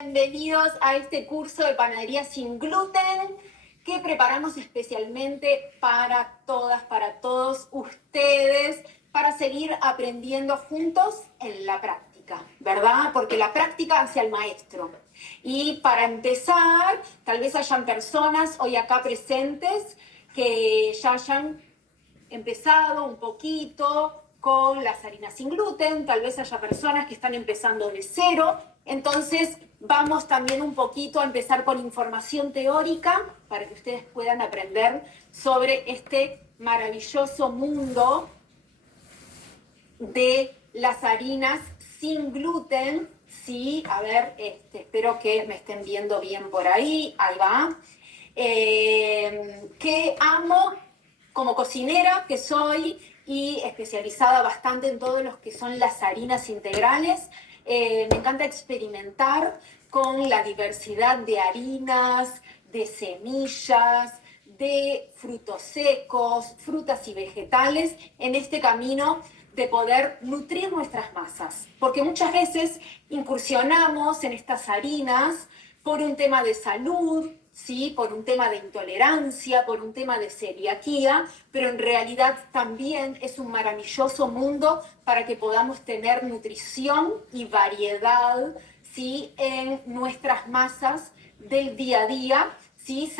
Bienvenidos a este curso de panadería sin gluten que preparamos especialmente para todas, para todos ustedes, para seguir aprendiendo juntos en la práctica, ¿verdad? Porque la práctica hace al maestro. Y para empezar, tal vez hayan personas hoy acá presentes que ya hayan empezado un poquito con las harinas sin gluten, tal vez haya personas que están empezando de cero, entonces vamos también un poquito a empezar con información teórica para que ustedes puedan aprender sobre este maravilloso mundo de las harinas sin gluten. Sí, a ver, espero que me estén viendo bien por ahí va. Que amo como cocinera que soy y especializada bastante en todo lo que son las harinas integrales. Me encanta experimentar con la diversidad de harinas, de semillas, de frutos secos, frutas y vegetales en este camino de poder nutrir nuestras masas. Porque muchas veces incursionamos en estas harinas por un tema de salud, ¿sí? Por un tema de intolerancia, por un tema de celiaquía, pero en realidad también es un maravilloso mundo para que podamos tener nutrición y variedad, ¿sí? En nuestras masas del día a día, ¿sí?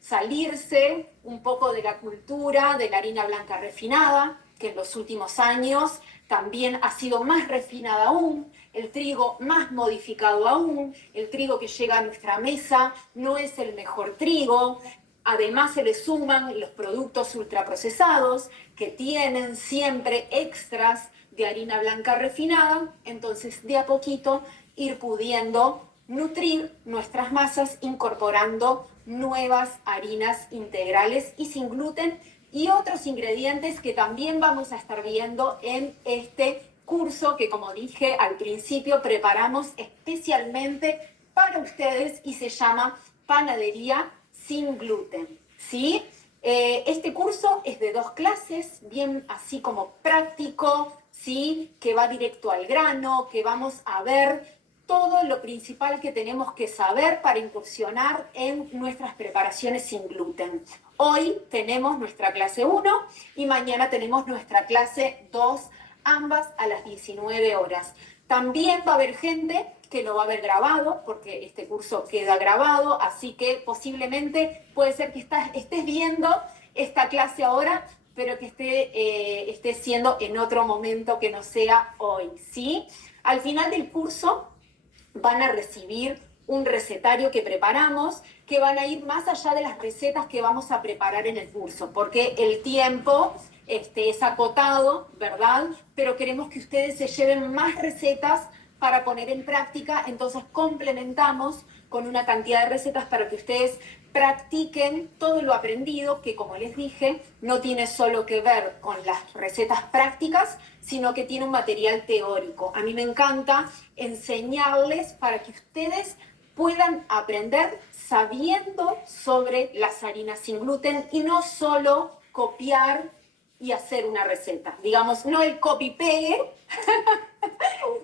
Salirse un poco de la cultura de la harina blanca refinada, que en los últimos años también ha sido más refinada aún, el trigo más modificado aún, el trigo que llega a nuestra mesa no es el mejor trigo, además se le suman los productos ultraprocesados que tienen siempre extras de harina blanca refinada, entonces de a poquito ir pudiendo nutrir nuestras masas incorporando nuevas harinas integrales y sin gluten y otros ingredientes que también vamos a estar viendo en este curso que, como dije al principio, preparamos especialmente para ustedes y se llama Panadería sin gluten, ¿sí? Este curso es de 2 clases, bien así como práctico, ¿sí? Que va directo al grano, que vamos a ver todo lo principal que tenemos que saber para incursionar en nuestras preparaciones sin gluten. Hoy tenemos nuestra clase 1 y mañana tenemos nuestra clase 2, ambas a las 19 horas. También va a haber gente que lo va a ver grabado, porque este curso queda grabado, así que posiblemente puede ser que estés viendo esta clase ahora, pero que esté siendo en otro momento que no sea hoy, ¿sí? Al final del curso van a recibir un recetario que preparamos, que van a ir más allá de las recetas que vamos a preparar en el curso, porque el tiempo es acotado, ¿verdad? Pero queremos que ustedes se lleven más recetas para poner en práctica, entonces complementamos con una cantidad de recetas para que ustedes practiquen todo lo aprendido, que como les dije, no tiene solo que ver con las recetas prácticas, sino que tiene un material teórico. A mí me encanta enseñarles para que ustedes puedan aprender sabiendo sobre las harinas sin gluten y no solo copiar y hacer una receta. Digamos, no el copy-pegue,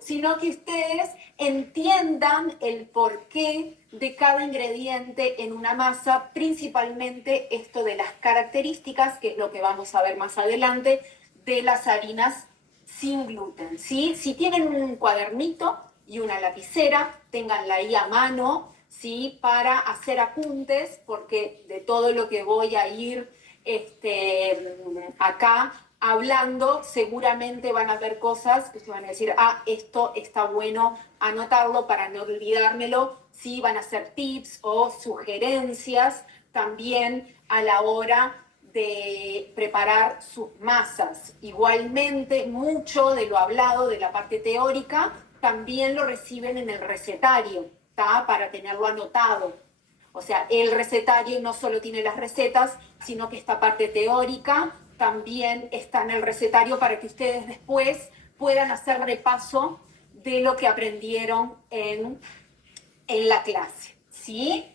sino que ustedes entiendan el porqué de cada ingrediente en una masa, principalmente esto de las características, que es lo que vamos a ver más adelante, de las harinas sin gluten, ¿sí? Si tienen un cuadernito y una lapicera, ténganla ahí a mano, ¿sí? Para hacer apuntes, porque de todo lo que voy a ir acá hablando, seguramente van a ver cosas que ustedes van a decir, esto está bueno anotarlo para no olvidármelo, sí, van a ser tips o sugerencias también a la hora de preparar sus masas. Igualmente, mucho de lo hablado de la parte teórica también lo reciben en el recetario, ¿tá? Para tenerlo anotado. O sea, el recetario no solo tiene las recetas, sino que esta parte teórica también está en el recetario para que ustedes después puedan hacer repaso de lo que aprendieron en la clase, ¿sí?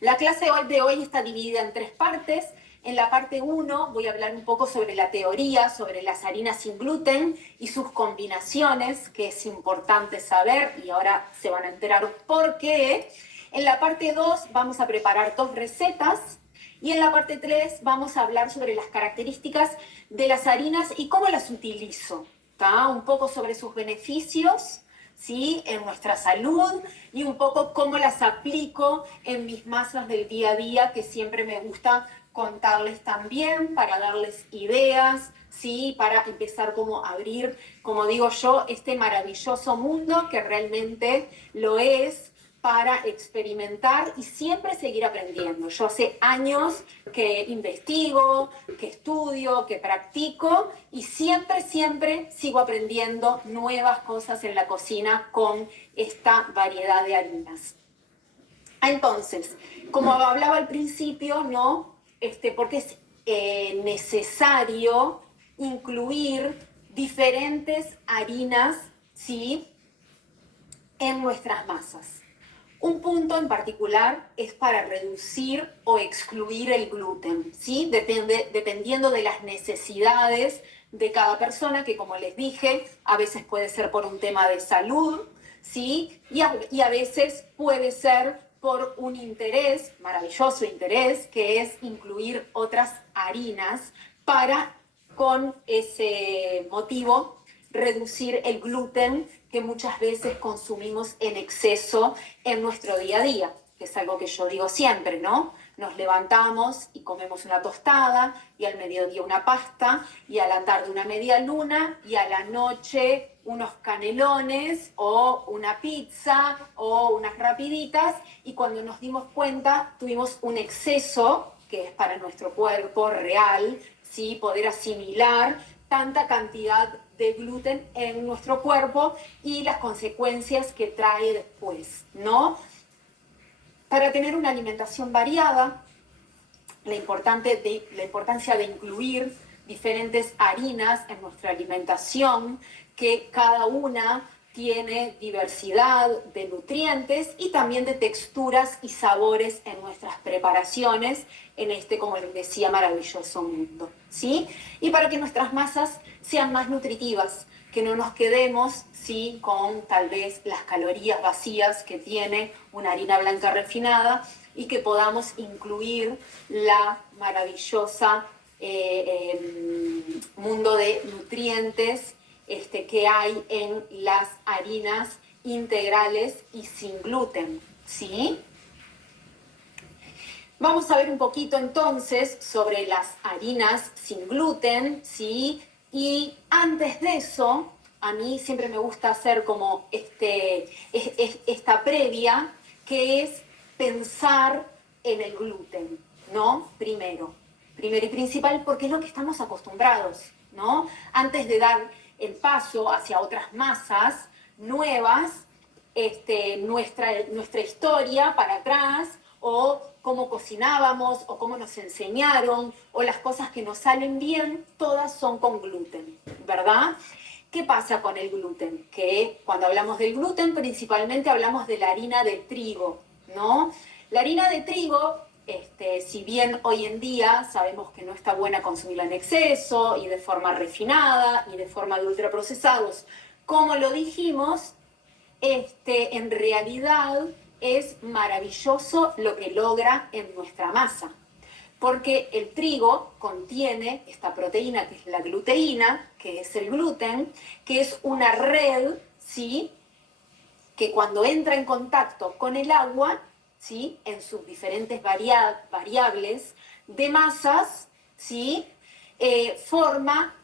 La clase de hoy está dividida en 3 partes. En la parte 1 voy a hablar un poco sobre la teoría, sobre las harinas sin gluten y sus combinaciones, que es importante saber y ahora se van a enterar por qué. En la parte 2 vamos a preparar 2 recetas y en la parte 3 vamos a hablar sobre las características de las harinas y cómo las utilizo, ¿tá? Un poco sobre sus beneficios, ¿sí? En nuestra salud y un poco cómo las aplico en mis masas del día a día, que siempre me gusta contarles también para darles ideas, ¿sí? Para empezar como a abrir, como digo yo, este maravilloso mundo que realmente lo es, para experimentar y siempre seguir aprendiendo. Yo hace años que investigo, que estudio, que practico y siempre, siempre sigo aprendiendo nuevas cosas en la cocina con esta variedad de harinas. Entonces, como hablaba al principio, ¿no? Porque es necesario incluir diferentes harinas, ¿sí? En nuestras masas. Un punto en particular es para reducir o excluir el gluten, ¿sí? Dependiendo de las necesidades de cada persona, que como les dije, a veces puede ser por un tema de salud, ¿sí? Y a veces puede ser por un interés, maravilloso interés, que es incluir otras harinas para, con ese motivo, reducir el gluten que muchas veces consumimos en exceso en nuestro día a día, que es algo que yo digo siempre, ¿no? Nos levantamos y comemos una tostada, y al mediodía una pasta, y a la tarde una media luna, y a la noche unos canelones, o una pizza, o unas rapiditas, y cuando nos dimos cuenta tuvimos un exceso, que es para nuestro cuerpo real, ¿sí? Poder asimilar tanta cantidad de gluten en nuestro cuerpo y las consecuencias que trae después, ¿no? Para tener una alimentación variada, la importancia de incluir diferentes harinas en nuestra alimentación, que cada una tiene diversidad de nutrientes y también de texturas y sabores en nuestras preparaciones, en este, como les decía, maravilloso mundo, ¿sí? Y para que nuestras masas sean más nutritivas, que no nos quedemos, ¿sí? Con tal vez las calorías vacías que tiene una harina blanca refinada, y que podamos incluir la maravillosa mundo de nutrientes que hay en las harinas integrales y sin gluten, ¿sí? Vamos a ver un poquito entonces sobre las harinas sin gluten, ¿sí? Y antes de eso, a mí siempre me gusta hacer como esta previa, que es pensar en el gluten, ¿no? Primero y principal, porque es lo que estamos acostumbrados, ¿no? Antes de dar el paso hacia otras masas nuevas, nuestra historia para atrás, o cómo cocinábamos, o cómo nos enseñaron, o las cosas que nos salen bien, todas son con gluten, ¿verdad? ¿Qué pasa con el gluten? Que cuando hablamos del gluten, principalmente hablamos de la harina de trigo, ¿no? La harina de trigo, si bien hoy en día sabemos que no está buena consumirla en exceso y de forma refinada y de forma de ultraprocesados, como lo dijimos, en realidad es maravilloso lo que logra en nuestra masa, porque el trigo contiene esta proteína que es la gluteína, que es el gluten, que es una red, ¿sí? Que cuando entra en contacto con el agua, ¿sí? En sus diferentes variables de masas, ¿sí? Forma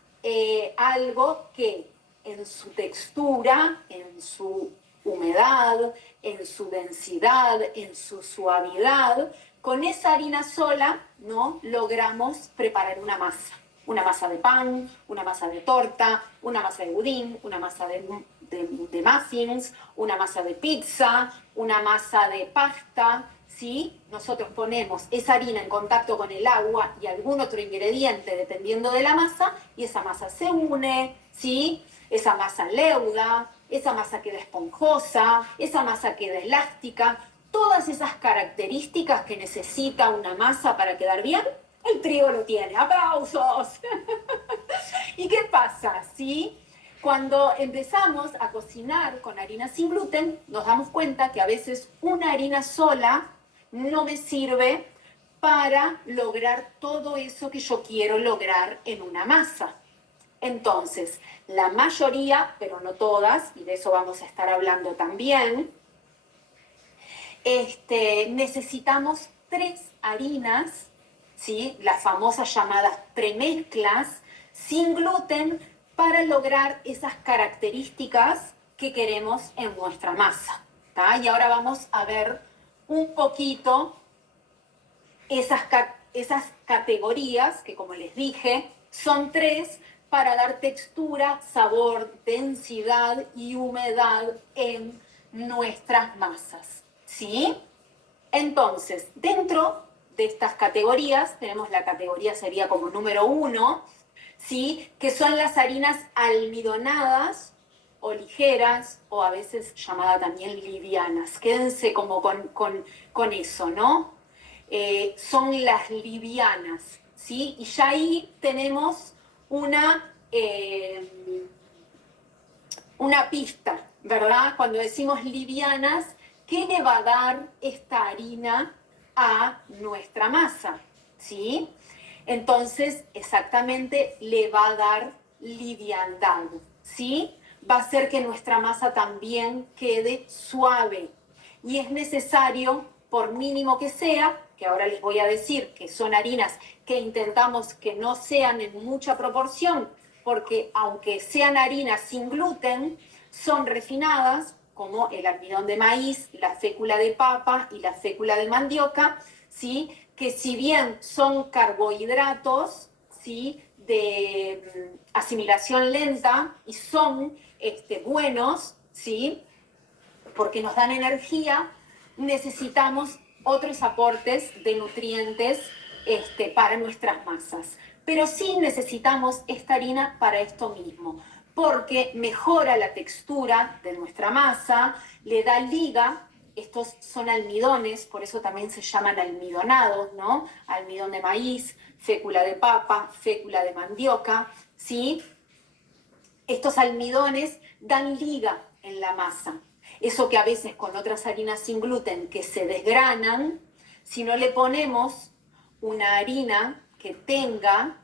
algo que en su textura, en su humedad, en su densidad, en su suavidad, con esa harina sola, ¿no? Logramos preparar una masa de pan, una masa de torta, una masa de budín, una masa de muffins, una masa de pizza, una masa de pasta, ¿sí? Nosotros ponemos esa harina en contacto con el agua y algún otro ingrediente dependiendo de la masa, y esa masa se une, ¿sí? Esa masa leuda, esa masa queda esponjosa, esa masa queda elástica. Todas esas características que necesita una masa para quedar bien, El trigo lo tiene. ¡Aplausos! ¿Y qué pasa? ¿Sí? Cuando empezamos a cocinar con harina sin gluten, nos damos cuenta que a veces una harina sola no me sirve para lograr todo eso que yo quiero lograr en una masa. Entonces, la mayoría, pero no todas, y de eso vamos a estar hablando también, necesitamos 3 harinas, ¿sí? Las famosas llamadas premezclas, sin gluten, para lograr esas características que queremos en nuestra masa. ¿tá? Y ahora vamos a ver un poquito esas categorías, que como les dije, son 3 para dar textura, sabor, densidad y humedad en nuestras masas. ¿Sí? Entonces, dentro de estas categorías, tenemos la categoría, sería como número 1, ¿sí? Que son las harinas almidonadas o ligeras, o a veces llamada también livianas. Quédense como con eso, ¿no? Son las livianas, ¿sí? Y ya ahí tenemos una pista, ¿verdad? Cuando decimos livianas, ¿qué le va a dar esta harina a nuestra masa? ¿Sí? Entonces, exactamente le va a dar liviandad, ¿sí? Va a hacer que nuestra masa también quede suave. Y es necesario, por mínimo que sea, que ahora les voy a decir que son harinas que intentamos que no sean en mucha proporción, porque aunque sean harinas sin gluten, son refinadas, como el almidón de maíz, la fécula de papa y la fécula de mandioca, ¿sí? Que si bien son carbohidratos, ¿sí? de asimilación lenta y son buenos, ¿sí? porque nos dan energía, necesitamos otros aportes de nutrientes para nuestras masas. Pero sí necesitamos esta harina para esto mismo, porque mejora la textura de nuestra masa, le da liga. Estos son almidones, por eso también se llaman almidonados, ¿no? Almidón de maíz, fécula de papa, fécula de mandioca, ¿sí? Estos almidones dan liga en la masa. Eso que a veces con otras harinas sin gluten que se desgranan, si no le ponemos una harina que tenga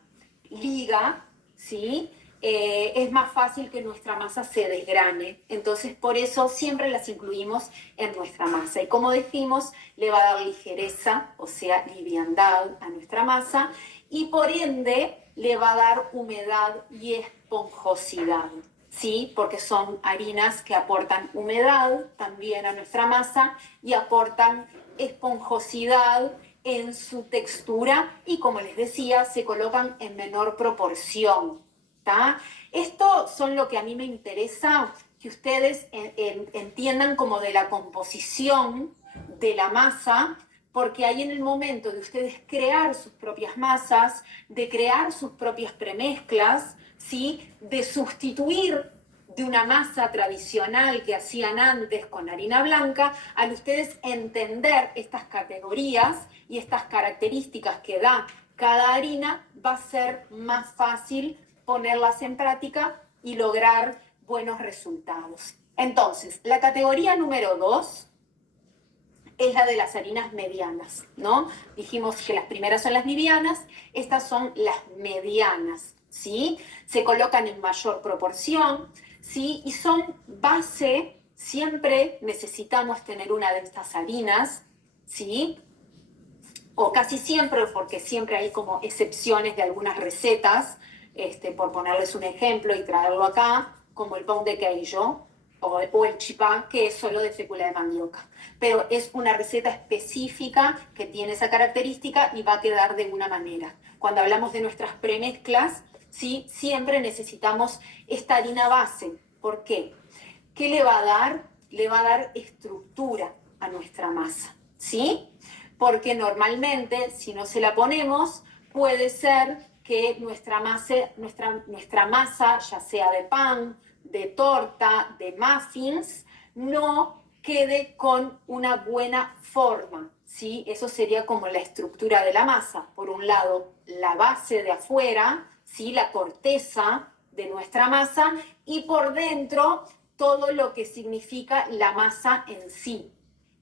liga, ¿sí? Es más fácil que nuestra masa se desgrane. Entonces, por eso siempre las incluimos en nuestra masa. Y como decimos, le va a dar ligereza, o sea, liviandad a nuestra masa, y por ende le va a dar humedad y esponjosidad, ¿sí? Porque son harinas que aportan humedad también a nuestra masa y aportan esponjosidad en su textura y, como les decía, se colocan en menor proporción. ¿tá? Esto son lo que a mí me interesa que ustedes entiendan como de la composición de la masa, porque ahí en el momento de ustedes crear sus propias masas, de crear sus propias premezclas, ¿sí? De sustituir de una masa tradicional que hacían antes con harina blanca, al ustedes entender estas categorías y estas características que da cada harina, va a ser más fácil ponerlas en práctica y lograr buenos resultados. Entonces, la categoría número 2 es la de las harinas medianas, ¿no? Dijimos que las primeras son las livianas, estas son las medianas, ¿sí? Se colocan en mayor proporción, ¿sí? Y son base, siempre necesitamos tener una de estas harinas, ¿sí? O casi siempre, porque siempre hay como excepciones de algunas recetas, por ponerles un ejemplo y traerlo acá, como el pão de queijo o el chipá, que es solo de fécula de mandioca. Pero es una receta específica que tiene esa característica y va a quedar de una manera. Cuando hablamos de nuestras premezclas, ¿sí? Siempre necesitamos esta harina base. ¿Por qué? ¿Qué le va a dar? Le va a dar estructura a nuestra masa, ¿sí? Porque normalmente, si no se la ponemos, puede ser que nuestra masa, ya sea de pan, de torta, de muffins, no quede con una buena forma, ¿sí? Eso sería como la estructura de la masa. Por un lado, la base de afuera, ¿sí? La corteza de nuestra masa, y por dentro todo lo que significa la masa en sí.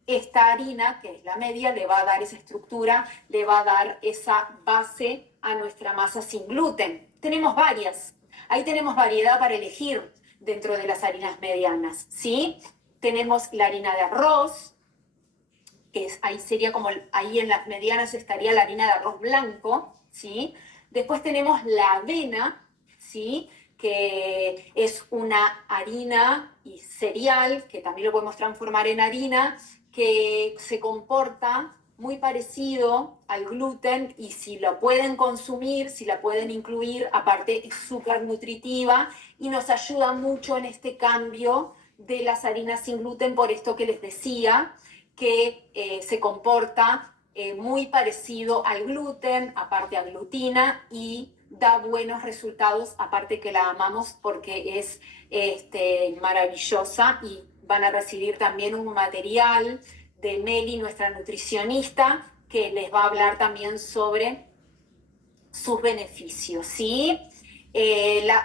Esta harina, que es la media, le va a dar esa estructura, le va a dar esa base a nuestra masa sin gluten. Tenemos varias. Ahí tenemos variedad para elegir dentro de las harinas medianas, ¿sí? Tenemos la harina de arroz, que es, ahí sería como, ahí en las medianas estaría la harina de arroz blanco, ¿sí? Después tenemos la avena, ¿sí? Que es una harina y cereal, que también lo podemos transformar en harina, que se comporta muy parecido al gluten, y si la pueden consumir, si la pueden incluir, aparte es súper nutritiva y nos ayuda mucho en este cambio de las harinas sin gluten, por esto que les decía, que se comporta muy parecido al gluten, aparte a glutina, y da buenos resultados, aparte que la amamos porque es maravillosa, y van a recibir también un material de Meli, nuestra nutricionista, que les va a hablar también sobre sus beneficios, ¿sí?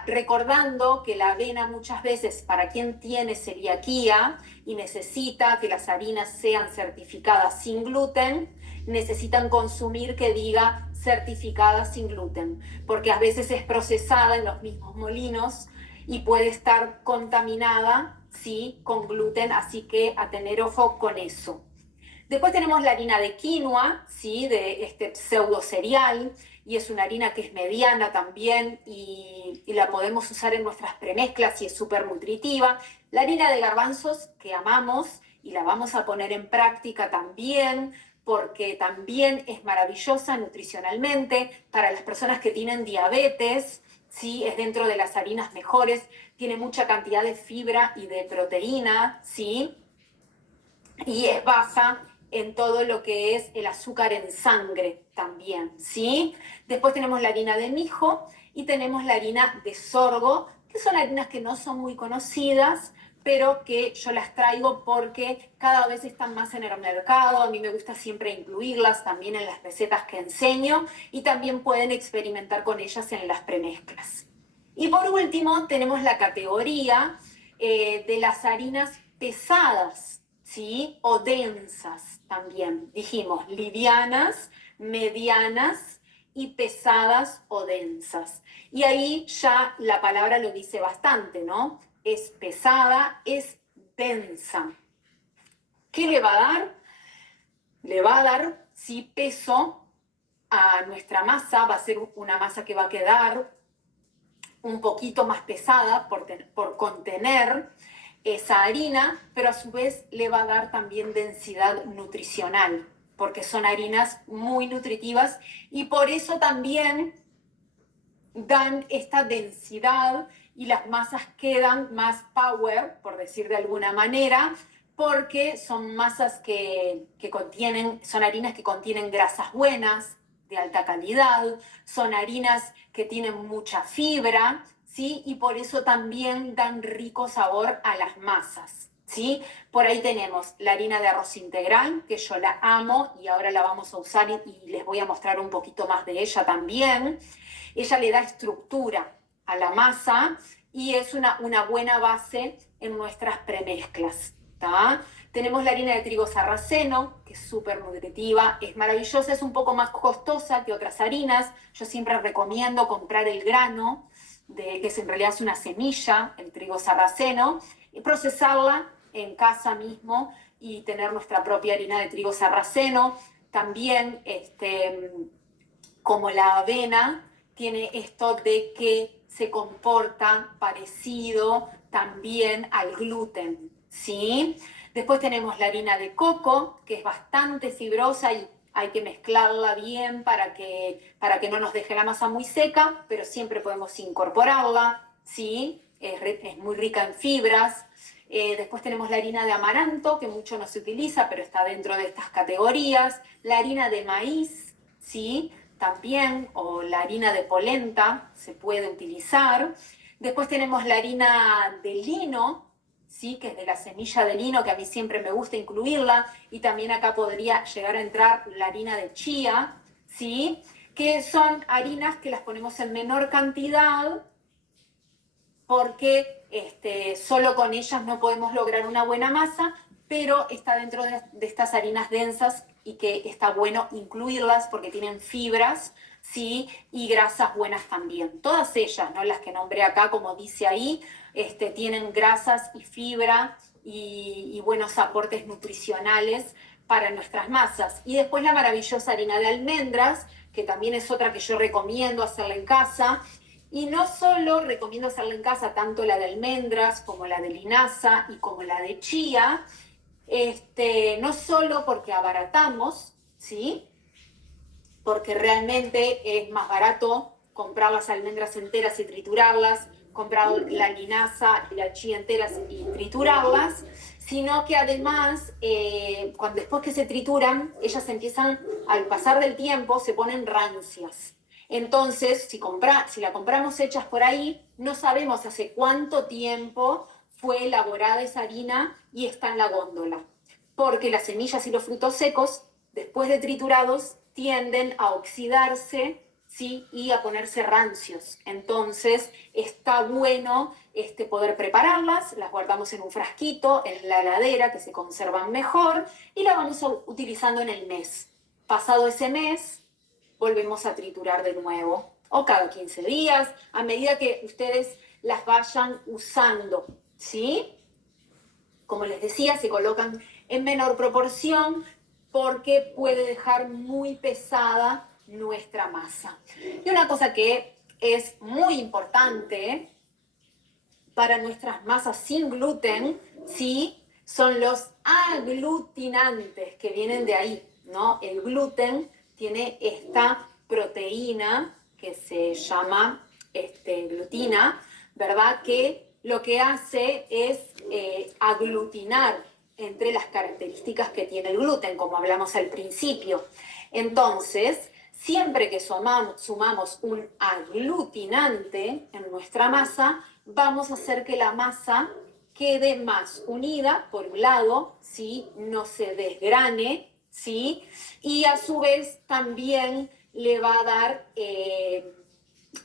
Recordando que la avena muchas veces, para quien tiene celiaquía y necesita que las harinas sean certificadas sin gluten, necesitan consumir que diga certificada sin gluten, porque a veces es procesada en los mismos molinos y puede estar contaminada, ¿sí? Con gluten, así que a tener ojo con eso. Después tenemos la harina de quinoa, ¿sí? De este pseudo cereal, y es una harina que es mediana también, y la podemos usar en nuestras premezclas y es súper nutritiva. La harina de garbanzos, que amamos y la vamos a poner en práctica también, porque también es maravillosa nutricionalmente para las personas que tienen diabetes, ¿sí? Es dentro de las harinas mejores, tiene mucha cantidad de fibra y de proteína, ¿sí? Y es baja en todo lo que es el azúcar en sangre también, ¿sí? Después tenemos la harina de mijo y tenemos la harina de sorgo, que son harinas que no son muy conocidas, pero que yo las traigo porque cada vez están más en el mercado. A mí me gusta siempre incluirlas también en las recetas que enseño, y también pueden experimentar con ellas en las premezclas. Y por último tenemos la categoría de las harinas pesadas, ¿sí? O densas también. Dijimos livianas, medianas y pesadas o densas. Y ahí ya la palabra lo dice bastante, ¿no? Es pesada, es densa. ¿Qué le va a dar? Le va a dar, sí, peso a nuestra masa. Va a ser una masa que va a quedar un poquito más pesada por contener esa harina, pero a su vez le va a dar también densidad nutricional, porque son harinas muy nutritivas, y por eso también dan esta densidad y las masas quedan más power, por decir de alguna manera, porque son masas que contienen, son harinas que contienen grasas buenas, de alta calidad, son harinas que tienen mucha fibra, ¿sí? Y por eso también dan rico sabor a las masas, ¿sí? Por ahí tenemos la harina de arroz integral, que yo la amo y ahora la vamos a usar, y les voy a mostrar un poquito más de ella también. Ella le da estructura a la masa y es una buena base en nuestras premezclas, ¿tá? Tenemos la harina de trigo sarraceno, que es súper nutritiva, es maravillosa, es un poco más costosa que otras harinas. Yo siempre recomiendo comprar el grano, que en realidad es una semilla, el trigo sarraceno, y procesarla en casa mismo y tener nuestra propia harina de trigo sarraceno. También, como la avena, tiene esto de que se comporta parecido también al gluten, ¿sí? Después tenemos la harina de coco, que es bastante fibrosa y hay que mezclarla bien para que no nos deje la masa muy seca, pero siempre podemos incorporarla, ¿sí? Es muy rica en fibras. Después tenemos la harina de amaranto, que mucho no se utiliza, pero está dentro de estas categorías. La harina de maíz, ¿sí? También, o la harina de polenta se puede utilizar. Después tenemos la harina de lino, ¿sí? Que es de la semilla de lino, que a mí siempre me gusta incluirla, y también acá podría llegar a entrar la harina de chía, ¿sí? Que son harinas que las ponemos en menor cantidad porque solo con ellas no podemos lograr una buena masa, pero está dentro de estas harinas densas y que está bueno incluirlas porque tienen fibras, ¿sí? Y grasas buenas también. Todas ellas, ¿no? Las que nombré acá, como dice ahí, tienen grasas y fibra y buenos aportes nutricionales para nuestras masas. Y después la maravillosa harina de almendras, que también es otra que yo recomiendo hacerla en casa. Y no solo recomiendo hacerla en casa, tanto la de almendras como la de linaza y como la de chía, no solo porque abaratamos, ¿sí? Porque realmente es más barato comprar las almendras enteras y triturarlas, comprar la linaza y la chía enteras y triturarlas, sino que además, después que se trituran, ellas empiezan, al pasar del tiempo, se ponen rancias. Entonces, si la compramos hechas por ahí, no sabemos hace cuánto tiempo fue elaborada esa harina y está en la góndola. Porque las semillas y los frutos secos, después de triturados, tienden a oxidarse, ¿sí? Y a ponerse rancios. Entonces, está bueno poder prepararlas, las guardamos en un frasquito, en la heladera, que se conservan mejor, y las vamos utilizando en el mes. Pasado ese mes, volvemos a triturar de nuevo, o cada 15 días, a medida que ustedes las vayan usando, ¿sí? Como les decía, se colocan en menor proporción porque puede dejar muy pesada nuestra masa. Y una cosa que es muy importante para nuestras masas sin gluten, ¿sí? Son los aglutinantes que vienen de ahí, ¿no? El gluten tiene esta proteína que se llama glutina, ¿verdad? Que lo que hace es aglutinar entre las características que tiene el gluten, como hablamos al principio. Entonces, siempre que sumamos un aglutinante en nuestra masa, vamos a hacer que la masa quede más unida, por un lado, ¿sí? No se desgrane, ¿sí? Y a su vez también le va a dar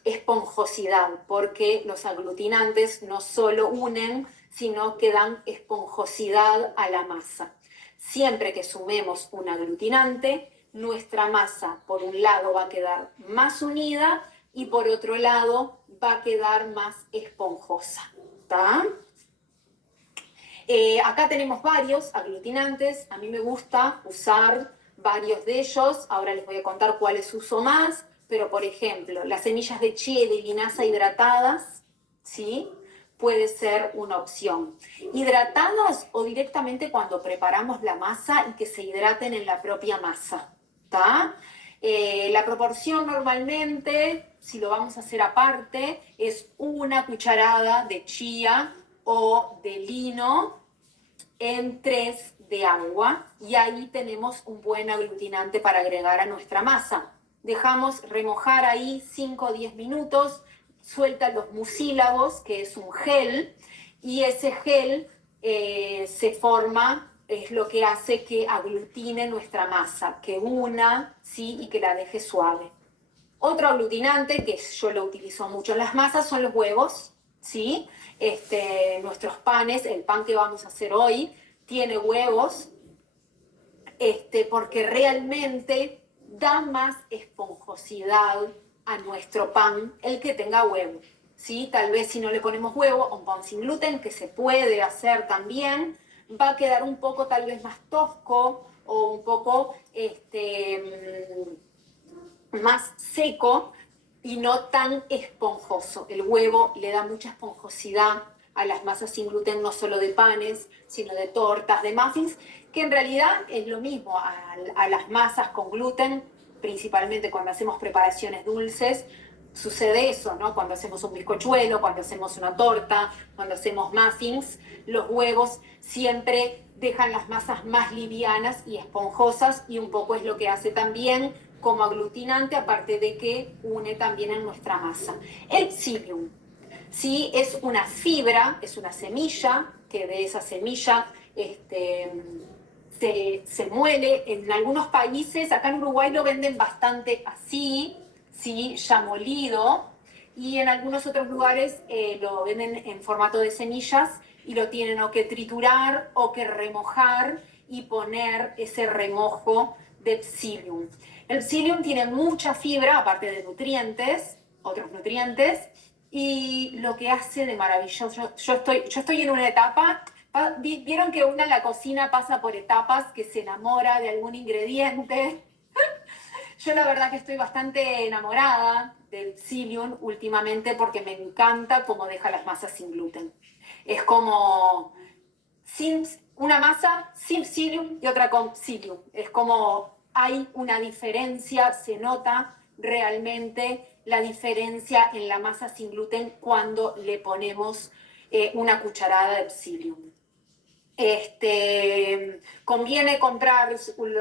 esponjosidad, porque los aglutinantes no solo unen, sino que dan esponjosidad a la masa. Siempre que sumemos un aglutinante, nuestra masa, por un lado, va a quedar más unida y por otro lado, va a quedar más esponjosa. ¿Está? Acá tenemos varios aglutinantes. A mí me gusta usar varios de ellos. Ahora les voy a contar cuáles uso más. Pero, por ejemplo, las semillas de chía y de linaza hidratadas, ¿sí? Puede ser una opción. Hidratadas o directamente cuando preparamos la masa y que se hidraten en la propia masa. ¿Está? La proporción normalmente, si lo vamos a hacer aparte, es una cucharada de chía o de lino en 3 de agua, y ahí tenemos un buen aglutinante para agregar a nuestra masa. Dejamos remojar ahí 5 o 10 minutos, sueltan los mucílagos, que es un gel, y ese gel se forma, es lo que hace que aglutine nuestra masa, que una, ¿sí? Y que la deje suave. Otro aglutinante que yo lo utilizo mucho en las masas son los huevos, ¿sí? Nuestros panes, el pan que vamos a hacer hoy, tiene huevos, porque realmente da más esponjosidad a nuestro pan el que tenga huevo, ¿sí? Tal vez si no le ponemos huevo, un pan sin gluten, que se puede hacer también, va a quedar un poco tal vez más tosco o un poco más seco y no tan esponjoso. El huevo le da mucha esponjosidad a las masas sin gluten, no solo de panes, sino de tortas, de muffins, que en realidad es lo mismo a las masas con gluten, principalmente cuando hacemos preparaciones dulces. Sucede eso, ¿no? Cuando hacemos un bizcochuelo, cuando hacemos una torta, cuando hacemos muffins, los huevos siempre dejan las masas más livianas y esponjosas, y un poco es lo que hace también como aglutinante, aparte de que une también en nuestra masa. El psyllium, ¿sí? Es una fibra, es una semilla que de esa semilla se muele. En algunos países, acá en Uruguay lo venden bastante así, ¿sí? Ya molido, y en algunos otros lugares lo venden en formato de semillas y lo tienen o que triturar o que remojar y poner ese remojo de psyllium. El psyllium tiene mucha fibra, aparte de nutrientes, otros nutrientes, y lo que hace de maravilloso, yo estoy en una etapa, vieron que una en la cocina pasa por etapas, que se enamora de algún ingrediente. Yo la verdad que estoy bastante enamorada del psyllium últimamente porque me encanta cómo deja las masas sin gluten. Es como sin, una masa sin psyllium y otra con psyllium. Es como hay una diferencia, se nota realmente la diferencia en la masa sin gluten cuando le ponemos una cucharada de psyllium. Conviene comprar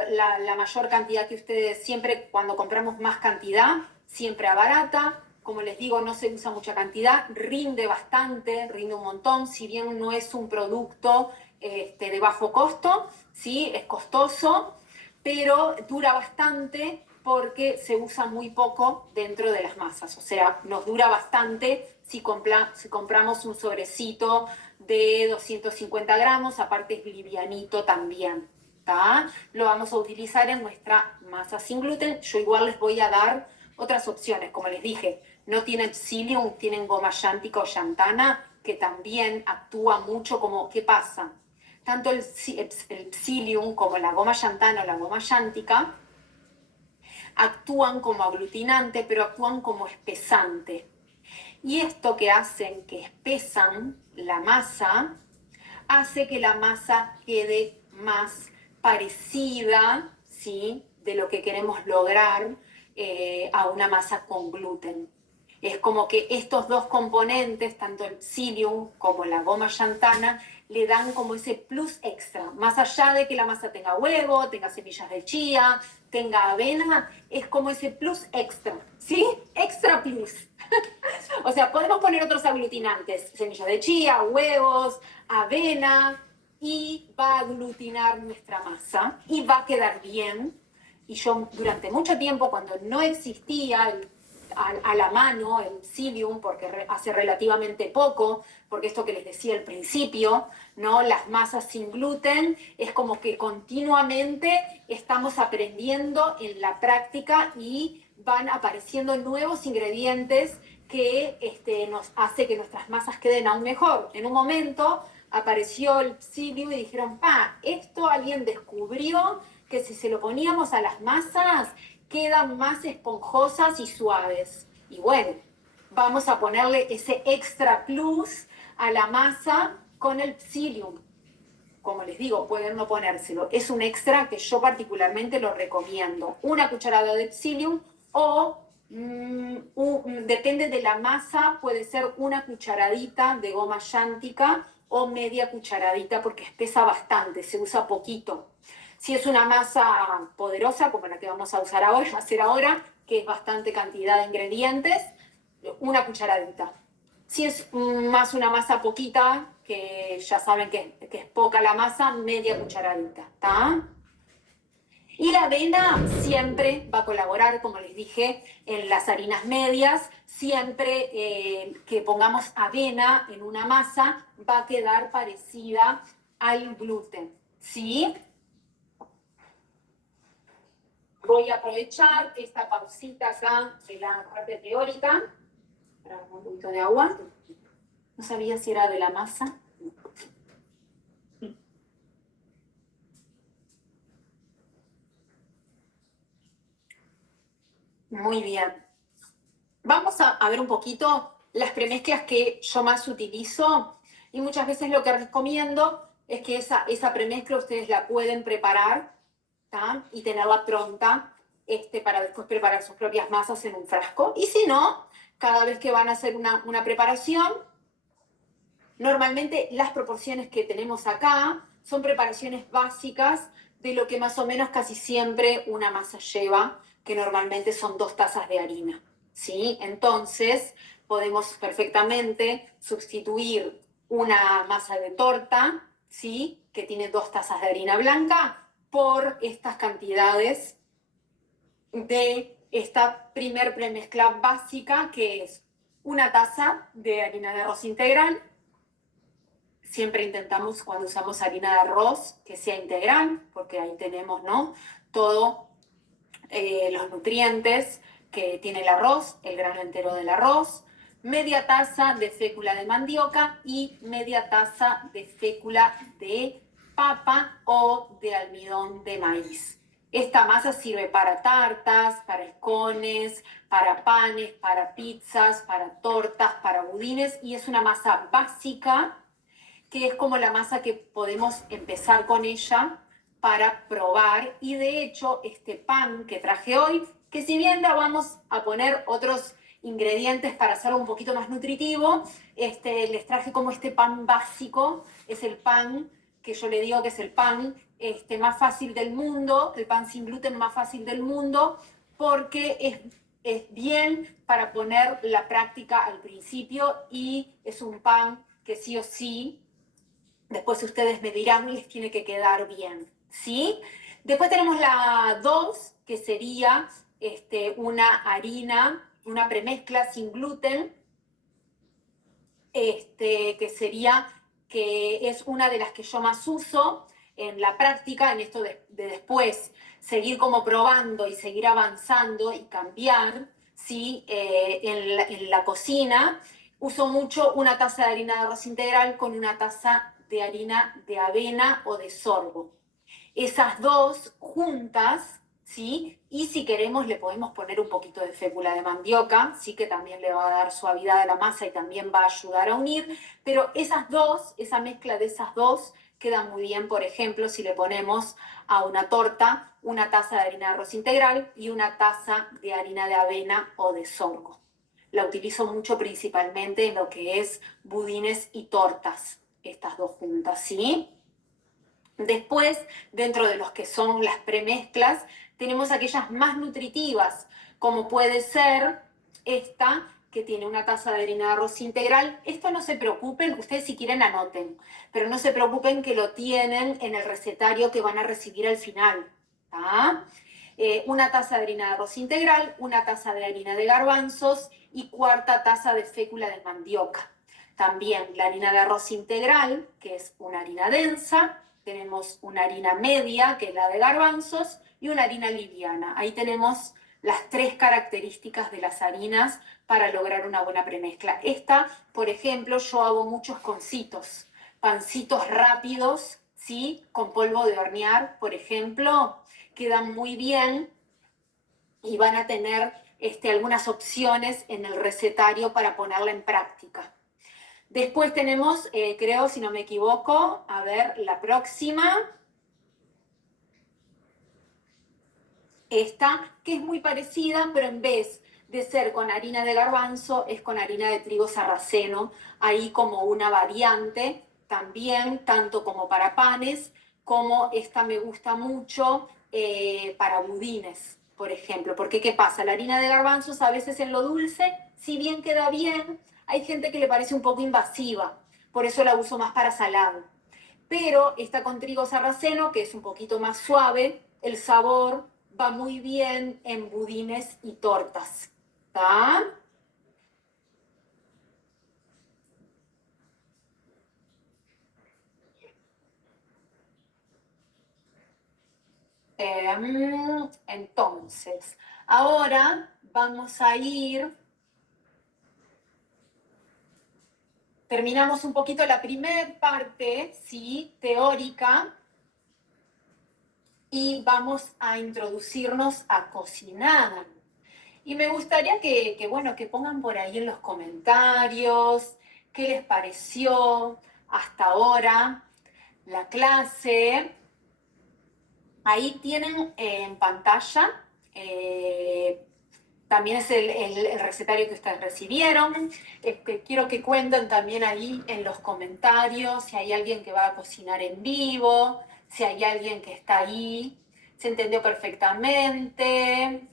la mayor cantidad que ustedes, siempre cuando compramos más cantidad, siempre a barata. Como les digo, no se usa mucha cantidad, rinde bastante, rinde un montón, si bien no es un producto de bajo costo, ¿sí? Es costoso, pero dura bastante porque se usa muy poco dentro de las masas. O sea, nos dura bastante si compramos un sobrecito de 250 gramos, aparte es livianito también. ¿Tá? Lo vamos a utilizar en nuestra masa sin gluten. Yo igual les voy a dar otras opciones, como les dije, no tienen psyllium, tienen goma llántica o llantana, que también actúa mucho como, ¿qué pasa? Tanto el psyllium como la goma llantana o la goma llántica actúan como aglutinante, pero actúan como espesante. Y esto que hacen, que espesan la masa, hace que la masa quede más parecida, ¿sí? De lo que queremos lograr a una masa con gluten. Es como que estos dos componentes, tanto el psyllium como la goma llantana, le dan como ese plus extra. Más allá de que la masa tenga huevo, tenga semillas de chía, tenga avena, es como ese plus extra, ¿sí? Extra plus. O sea, podemos poner otros aglutinantes, semillas de chía, huevos, avena, y va a aglutinar nuestra masa y va a quedar bien. Y yo durante mucho tiempo, cuando no existía a la mano el psyllium, porque hace relativamente poco, porque esto que les decía al principio, ¿no? Las masas sin gluten, es como que continuamente estamos aprendiendo en la práctica y van apareciendo nuevos ingredientes que nos hace que nuestras masas queden aún mejor. En un momento apareció el psyllium y dijeron, esto alguien descubrió que si se lo poníamos a las masas quedan más esponjosas y suaves. Y bueno, vamos a ponerle ese extra plus a la masa con el psyllium. Como les digo, pueden no ponérselo. Es un extra que yo particularmente lo recomiendo. Una cucharada de psyllium o depende de la masa, puede ser una cucharadita de goma llántica o media cucharadita porque espesa bastante, se usa poquito. Si es una masa poderosa, como la que vamos a usar ahora, hacer ahora, que es bastante cantidad de ingredientes, una cucharadita. Si es más una masa poquita, que ya saben que es poca la masa, media cucharadita, ¿está? Y la avena siempre va a colaborar, como les dije, en las harinas medias. Siempre que pongamos avena en una masa va a quedar parecida al gluten, ¿sí? Voy a aprovechar esta pausita acá de la parte teórica para un poquito de agua. No sabía si era de la masa. Muy bien. Vamos a ver un poquito las premezclas que yo más utilizo y muchas veces lo que recomiendo es que esa premezcla ustedes la pueden preparar, ¿tá? Y tenerla pronta para después preparar sus propias masas en un frasco. Y si no, cada vez que van a hacer una preparación, normalmente las proporciones que tenemos acá son preparaciones básicas de lo que más o menos casi siempre una masa lleva, que normalmente son 2 tazas de harina, ¿sí? Entonces podemos perfectamente sustituir una masa de torta, ¿sí? Que tiene 2 tazas de harina blanca por estas cantidades de esta primer premezcla básica, que es una taza de harina de arroz integral. Siempre intentamos, cuando usamos harina de arroz, que sea integral, porque ahí tenemos, ¿no?, todos los nutrientes que tiene el arroz, el grano entero del arroz, media taza de fécula de mandioca y media taza de fécula de papa o de almidón de maíz. Esta masa sirve para tartas, para escones, para panes, para pizzas, para tortas, para budines, y es una masa básica que es como la masa que podemos empezar con ella para probar. Y de hecho, este pan que traje hoy, que si bien la vamos a poner otros ingredientes para hacerlo un poquito más nutritivo, les traje como este pan básico. Es el pan que yo le digo que es el pan más fácil del mundo, el pan sin gluten más fácil del mundo, porque es bien para poner la práctica al principio, y es un pan que sí o sí, después ustedes me dirán, les tiene que quedar bien, ¿sí? Después tenemos la 2, que sería una harina, una premezcla sin gluten, que es una de las que yo más uso en la práctica, en esto de después seguir como probando y seguir avanzando y cambiar, ¿sí? En la cocina uso mucho una taza de harina de arroz integral con una taza de harina de avena o de sorgo. Esas dos juntas, ¿sí? Y si queremos le podemos poner un poquito de fécula de mandioca, sí, que también le va a dar suavidad a la masa y también va a ayudar a unir, pero esas dos, esa mezcla de esas dos queda muy bien, por ejemplo, si le ponemos a una torta una taza de harina de arroz integral y una taza de harina de avena o de sorgo. La utilizo mucho principalmente en lo que es budines y tortas, estas dos juntas, ¿sí? Después, dentro de los que son las premezclas, tenemos aquellas más nutritivas, como puede ser esta, que tiene una taza de harina de arroz integral. Esto no se preocupen, ustedes si quieren anoten, pero no se preocupen que lo tienen en el recetario que van a recibir al final. ¿Tá? Una taza de harina de arroz integral, una taza de harina de garbanzos y cuarta taza de fécula de mandioca. También la harina de arroz integral, que es una harina densa. Tenemos una harina media, que es la de garbanzos, y una harina liviana. Ahí tenemos las 3 características de las harinas para lograr una buena premezcla. Esta, por ejemplo, yo hago muchos concitos, pancitos rápidos, ¿sí? Con polvo de hornear, por ejemplo, quedan muy bien y van a tener algunas opciones en el recetario para ponerla en práctica. Después tenemos, creo, si no me equivoco, a ver, la próxima. Esta, que es muy parecida, pero en vez de ser con harina de garbanzo, es con harina de trigo sarraceno, ahí como una variante, también, tanto como para panes, como esta me gusta mucho para budines, por ejemplo. Porque, ¿qué pasa? La harina de garbanzos a veces en lo dulce, si bien queda bien, hay gente que le parece un poco invasiva, por eso la uso más para salado. Pero esta con trigo sarraceno, que es un poquito más suave, el sabor va muy bien en budines y tortas. ¿Está? Entonces, ahora vamos a ir, terminamos un poquito la primera parte, ¿sí? Teórica, y vamos a introducirnos a cocinar. Y me gustaría bueno, que pongan por ahí en los comentarios qué les pareció hasta ahora la clase. Ahí tienen en pantalla, también es el recetario que ustedes recibieron. Quiero que cuenten también ahí en los comentarios si hay alguien que va a cocinar en vivo, si hay alguien que está ahí, se entendió perfectamente.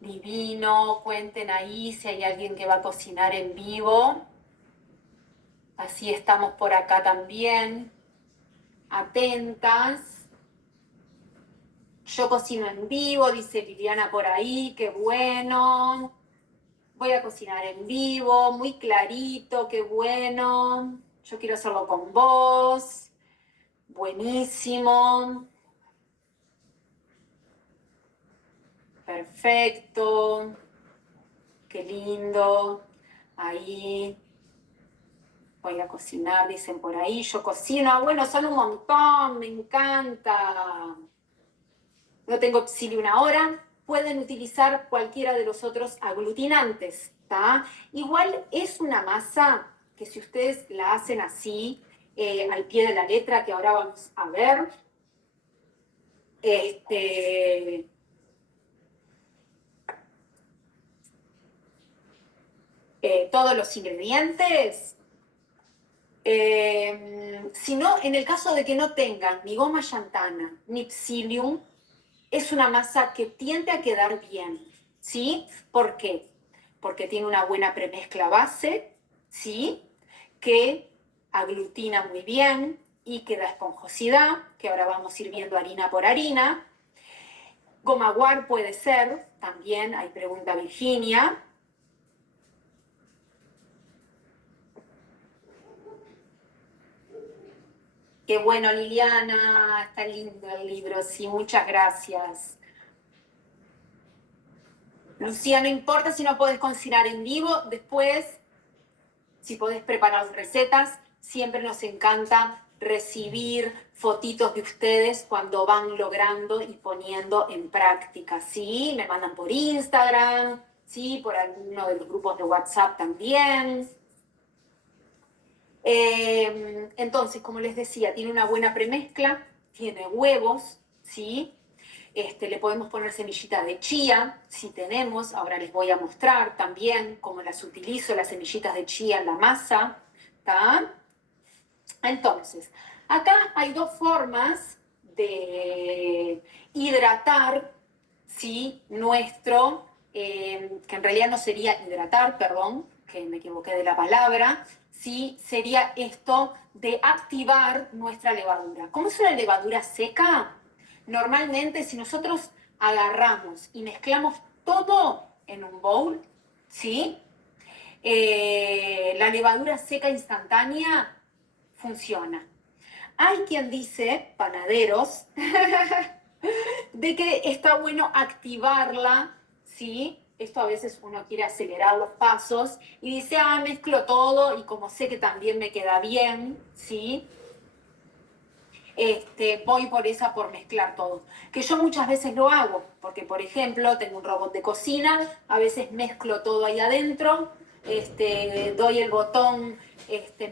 Divino, cuenten ahí si hay alguien que va a cocinar en vivo. Así estamos por acá también, atentas. Yo cocino en vivo, dice Liliana por ahí, qué bueno. Voy a cocinar en vivo, muy clarito, qué bueno. Yo quiero hacerlo con vos. Buenísimo. Perfecto. Qué lindo. Ahí. Voy a cocinar, dicen por ahí. Yo cocino. Ah, bueno, son un montón. Me encanta. No tengo psili una hora. Pueden utilizar cualquiera de los otros aglutinantes, ¿tá? Igual es una masa que si ustedes la hacen así, al pie de la letra, que ahora vamos a ver, todos los ingredientes, sino en el caso de que no tengan ni goma llantana ni psyllium, es una masa que tiende a quedar bien, ¿sí? ¿Por qué? Porque tiene una buena premezcla base, ¿sí? Que aglutina muy bien y que da esponjosidad, que ahora vamos a ir viendo harina por harina. Goma guar puede ser, también, ahí pregunta Virginia. Qué bueno, Liliana, está lindo el libro, sí, muchas gracias. Lucía, no importa si no podés cocinar en vivo, después, si podés preparar recetas, siempre nos encanta recibir fotitos de ustedes cuando van logrando y poniendo en práctica, ¿sí? Me mandan por Instagram, ¿sí? Por alguno de los grupos de WhatsApp también. Entonces, como les decía, tiene una buena premezcla, tiene huevos, ¿sí? Le podemos poner semillitas de chía, si tenemos, ahora les voy a mostrar también cómo las utilizo, las semillitas de chía en la masa, ¿tá? Entonces, acá hay dos formas de hidratar, ¿sí? Nuestro, que en realidad no sería hidratar, perdón, que me equivoqué de la palabra, ¿sí? Sería esto de activar nuestra levadura. ¿Cómo es una levadura seca? Normalmente, si nosotros agarramos y mezclamos todo en un bowl, ¿sí? La levadura seca instantánea funciona. Hay quien dice, panaderos, de que está bueno activarla, ¿sí? Esto a veces uno quiere acelerar los pasos y dice, ah, mezclo todo y como sé que también me queda bien, ¿sí? Voy por mezclar todo. Que yo muchas veces lo hago, porque por ejemplo tengo un robot de cocina, a veces mezclo todo ahí adentro, doy el botón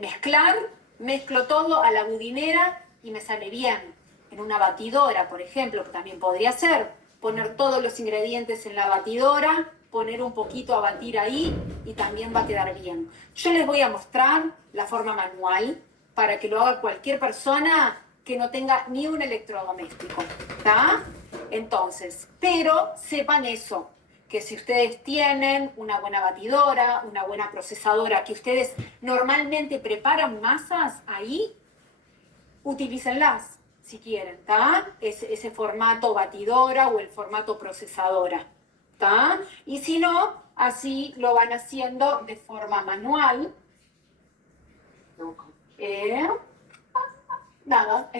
mezclar, mezclo todo a la budinera y me sale bien. En una batidora, por ejemplo, que también podría ser, poner todos los ingredientes en la batidora, poner un poquito a batir ahí y también va a quedar bien. Yo les voy a mostrar la forma manual para que lo haga cualquier persona que no tenga ni un electrodoméstico, ¿está? Entonces, pero sepan eso, que si ustedes tienen una buena batidora, una buena procesadora, que ustedes normalmente preparan masas ahí, utilícenlas si quieren, ¿está? Ese formato batidora o el formato procesadora, ¿está? Y si no, así lo van haciendo de forma manual. Nada,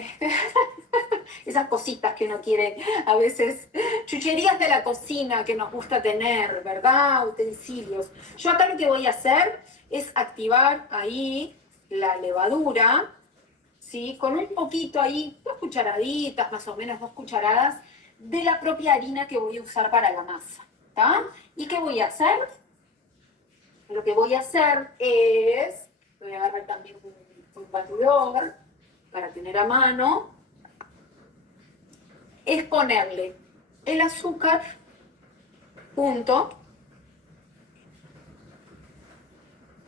esas cositas que uno quiere, a veces, chucherías de la cocina que nos gusta tener, ¿verdad? Utensilios. Yo acá lo que voy a hacer es activar ahí la levadura, ¿sí? Con un poquito ahí, 2 cucharaditas, más o menos 2 cucharadas, de la propia harina que voy a usar para la masa, ¿está? ¿Y qué voy a hacer? Lo que voy a hacer es, voy a agarrar también un batidor para tener a mano, es ponerle el azúcar junto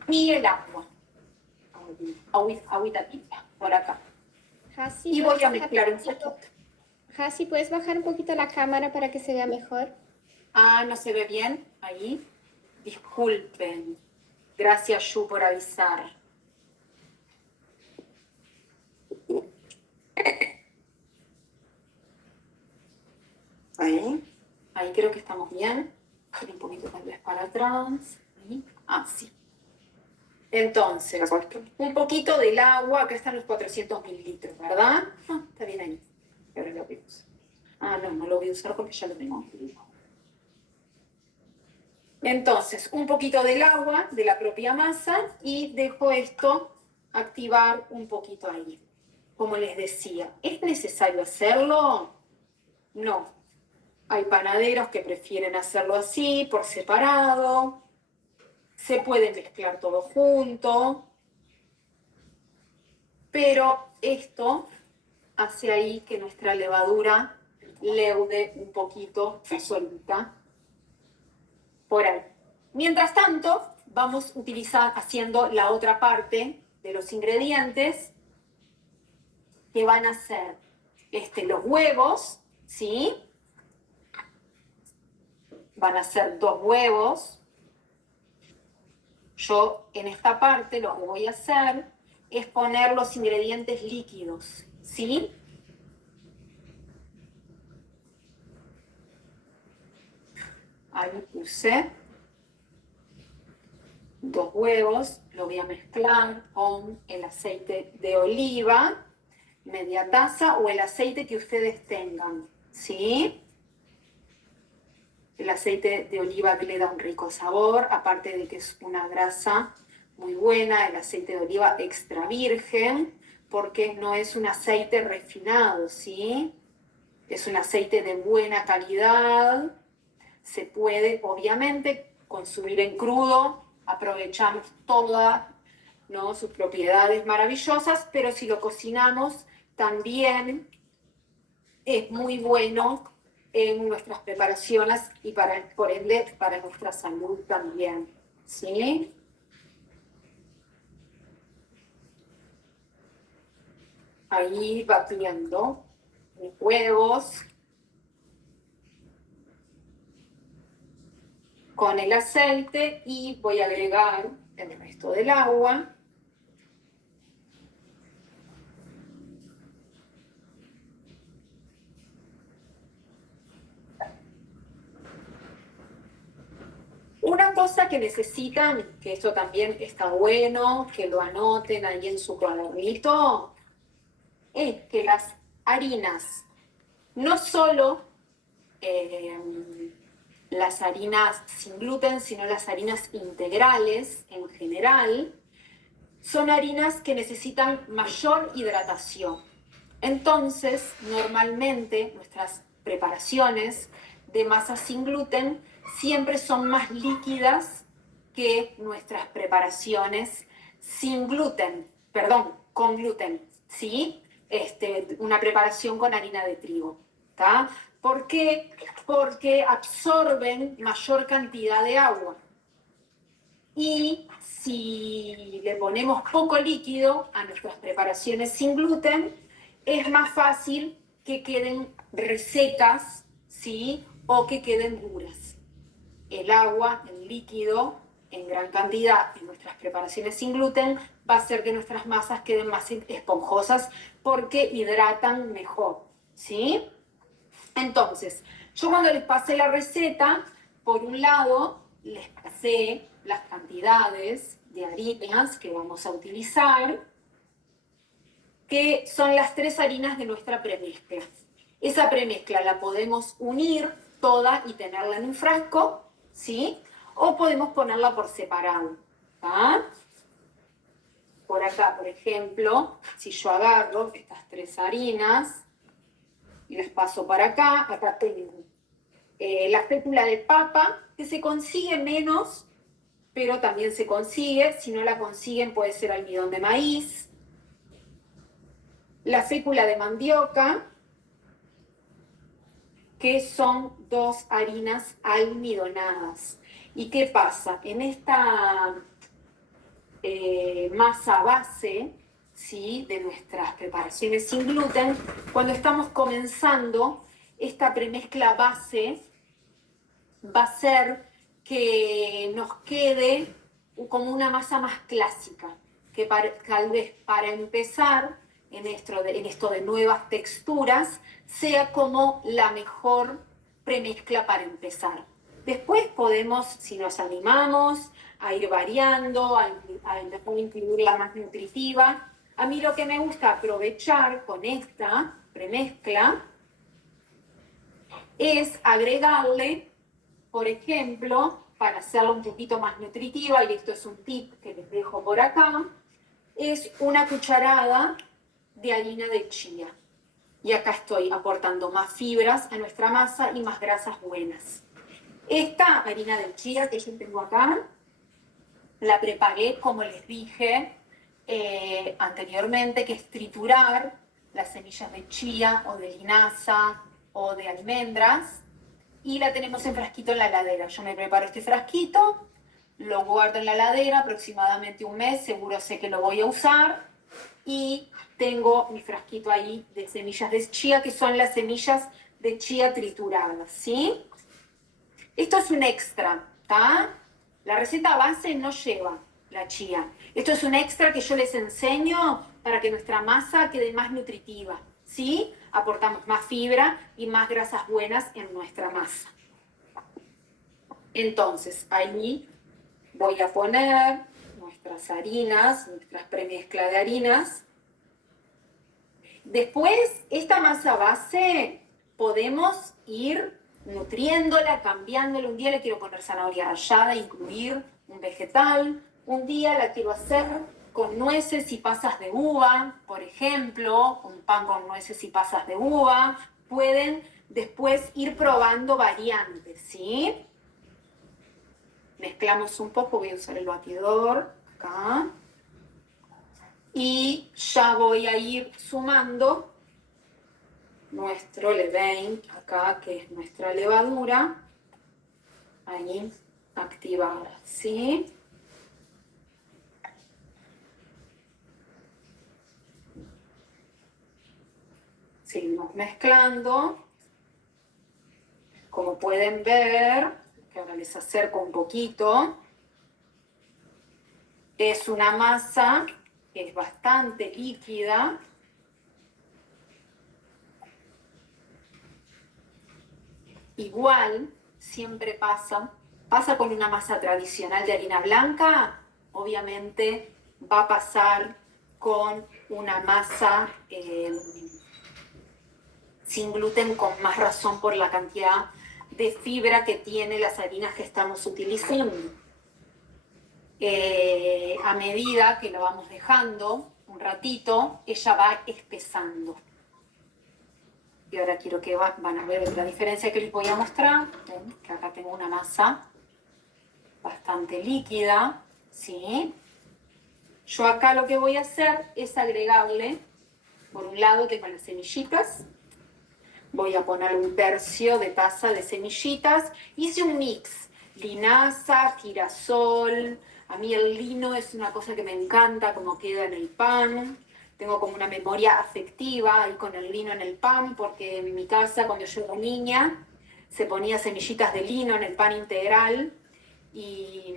y el agua. Agüita tibia, por acá. Hasi, Y voy a mezclar un poquito. Hasi, ¿puedes bajar un poquito la cámara para que se vea mejor? Ah, ¿no se ve bien ahí? Disculpen. Gracias, Yu, por avisar. Ahí. Ahí creo que estamos bien. Un poquito tal vez para atrás. Ahí. Ah, sí. Entonces, un poquito del agua. Acá están los 400 mililitros, ¿verdad? Ah, está bien ahí. Ahora lo voy a usar. Ah, no, no lo voy a usar porque ya lo tengo. Entonces, un poquito del agua, de la propia masa, y dejo esto activar un poquito ahí. Como les decía, ¿es necesario hacerlo? No. Hay panaderos que prefieren hacerlo así, por separado. Se puede mezclar todo junto. Pero esto hace ahí que nuestra levadura leude un poquito solita por ahí. Mientras tanto, vamos haciendo la otra parte de los ingredientes que van a ser los huevos, ¿sí? Van a ser 2 huevos. Yo en esta parte lo que voy a hacer es poner los ingredientes líquidos, ¿sí? Ahí puse 2 huevos, lo voy a mezclar con el aceite de oliva, media taza, o el aceite que ustedes tengan, ¿sí? El aceite de oliva que le da un rico sabor, aparte de que es una grasa muy buena, el aceite de oliva extra virgen, porque no es un aceite refinado, ¿sí? Es un aceite de buena calidad, se puede obviamente consumir en crudo, aprovechamos todas, ¿no?, sus propiedades maravillosas, pero si lo cocinamos también es muy bueno en nuestras preparaciones y por ende para nuestra salud también, ¿sí? Ahí batiendo mis huevos con el aceite y voy a agregar el resto del agua. Una cosa que necesitan, que esto también está bueno, que lo anoten ahí en su cuadernito, es que las harinas, no solo las harinas sin gluten, sino las harinas integrales en general, son harinas que necesitan mayor hidratación. Entonces, normalmente nuestras preparaciones de masa sin gluten siempre son más líquidas que nuestras preparaciones sin gluten, perdón, con gluten, ¿sí? Una preparación con harina de trigo, ¿tá? ¿Por qué? Porque absorben mayor cantidad de agua. Y si le ponemos poco líquido a nuestras preparaciones sin gluten, es más fácil que queden resecas, ¿sí? O que queden duras. El agua, el líquido, en gran cantidad en nuestras preparaciones sin gluten, va a hacer que nuestras masas queden más esponjosas porque hidratan mejor, ¿sí? Entonces, yo cuando les pasé la receta, por un lado, les pasé las cantidades de harinas que vamos a utilizar, que son las 3 harinas de nuestra premezcla. Esa premezcla la podemos unir toda y tenerla en un frasco, ¿sí? O podemos ponerla por separado, ¿tá? Por acá, por ejemplo, si yo agarro estas 3 harinas y las paso para acá tengo la fécula de papa, que se consigue menos, pero también se consigue. Si no la consiguen, puede ser almidón de maíz. La fécula de mandioca, que son 2 harinas almidonadas. ¿Y qué pasa? En esta masa base, ¿sí?, de nuestras preparaciones sin gluten, cuando estamos comenzando esta premezcla base, va a ser que nos quede como una masa más clásica, que tal vez para empezar en esto de nuevas texturas sea como la mejor premezcla para empezar. Después podemos, si nos animamos, a ir variando, a incluir la más nutritiva. A mí lo que me gusta aprovechar con esta premezcla es agregarle, por ejemplo, para hacerla un poquito más nutritiva, y esto es un tip que les dejo por acá, es una cucharada de harina de chía. Y acá estoy aportando más fibras a nuestra masa y más grasas buenas. Esta harina de chía que yo tengo acá, la preparé, como les dije anteriormente, que es triturar las semillas de chía o de linaza o de almendras, y la tenemos en frasquito en la heladera. Yo me preparo este frasquito, lo guardo en la heladera aproximadamente un mes, seguro sé que lo voy a usar, y tengo mi frasquito ahí de semillas de chía, que son las semillas de chía trituradas, ¿sí? Esto es un extra, ¿está? La receta base no lleva la chía. Esto es un extra que yo les enseño para que nuestra masa quede más nutritiva, ¿sí? Aportamos más fibra y más grasas buenas en nuestra masa. Entonces, ahí voy a poner nuestras harinas, nuestras premezclas de harinas. Después, esta masa base podemos ir nutriéndola, cambiándola. Un día le quiero poner zanahoria rallada, incluir un vegetal. Un día la quiero hacer con nueces y pasas de uva, por ejemplo, un pan con nueces y pasas de uva. Pueden después ir probando variantes, ¿sí? Mezclamos un poco, voy a usar el batidor acá. Y ya voy a ir sumando nuestro levain acá, que es nuestra levadura, ahí activada, ¿sí? Seguimos mezclando. Como pueden ver, que ahora les acerco un poquito, es una masa que es bastante líquida. Igual, siempre pasa con una masa tradicional de harina blanca, obviamente va a pasar con una masa sin gluten, con más razón por la cantidad de fibra que tiene las harinas que estamos utilizando. A medida que lo vamos dejando un ratito, ella va espesando. Y ahora quiero que van a ver otra diferencia que les voy a mostrar. ¿Ven? Que acá tengo una masa bastante líquida, ¿sí? Yo acá lo que voy a hacer es agregarle, por un lado tengo las semillitas, voy a poner 1/3 de taza de semillitas. Hice un mix, linaza, girasol. A mí el lino es una cosa que me encanta, como queda en el pan. Tengo como una memoria afectiva ahí con el lino en el pan, porque en mi casa, cuando yo era niña, se ponía semillitas de lino en el pan integral y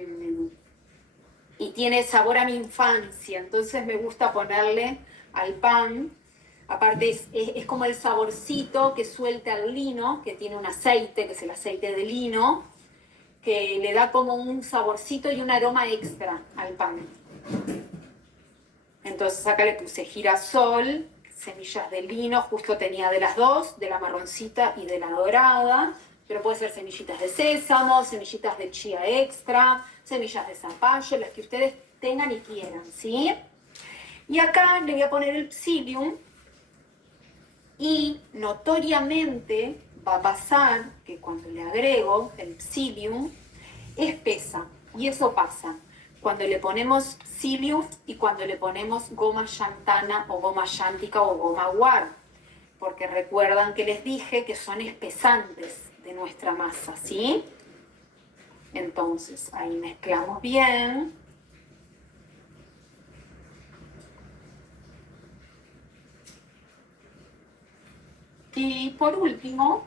tiene sabor a mi infancia. Entonces me gusta ponerle al pan. Aparte es como el saborcito que suelta el lino, que tiene un aceite, que es el aceite de lino, que le da como un saborcito y un aroma extra al pan. Entonces acá le puse girasol, semillas de lino, justo tenía de las dos, de la marroncita y de la dorada, pero puede ser semillitas de sésamo, semillitas de chía extra, semillas de zapallo, las que ustedes tengan y quieran, ¿sí? Y acá le voy a poner el psyllium, y notoriamente va a pasar que cuando le agrego el psyllium, espesa. Y eso pasa cuando le ponemos psyllium y cuando le ponemos goma xantana o goma xántica o goma guar. Porque recuerdan que les dije que son espesantes de nuestra masa, ¿sí? Entonces, ahí mezclamos bien. Y por último,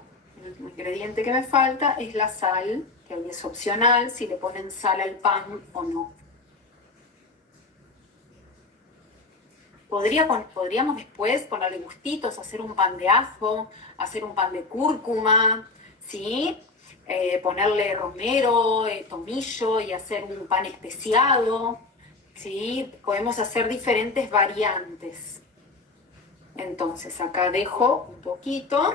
ingrediente que me falta es la sal, que ahí es opcional, si le ponen sal al pan o no. Podríamos después ponerle gustitos, hacer un pan de ajo, hacer un pan de cúrcuma, ¿sí? Ponerle romero, tomillo y hacer un pan especiado, ¿sí? Podemos hacer diferentes variantes. Entonces acá dejo un poquito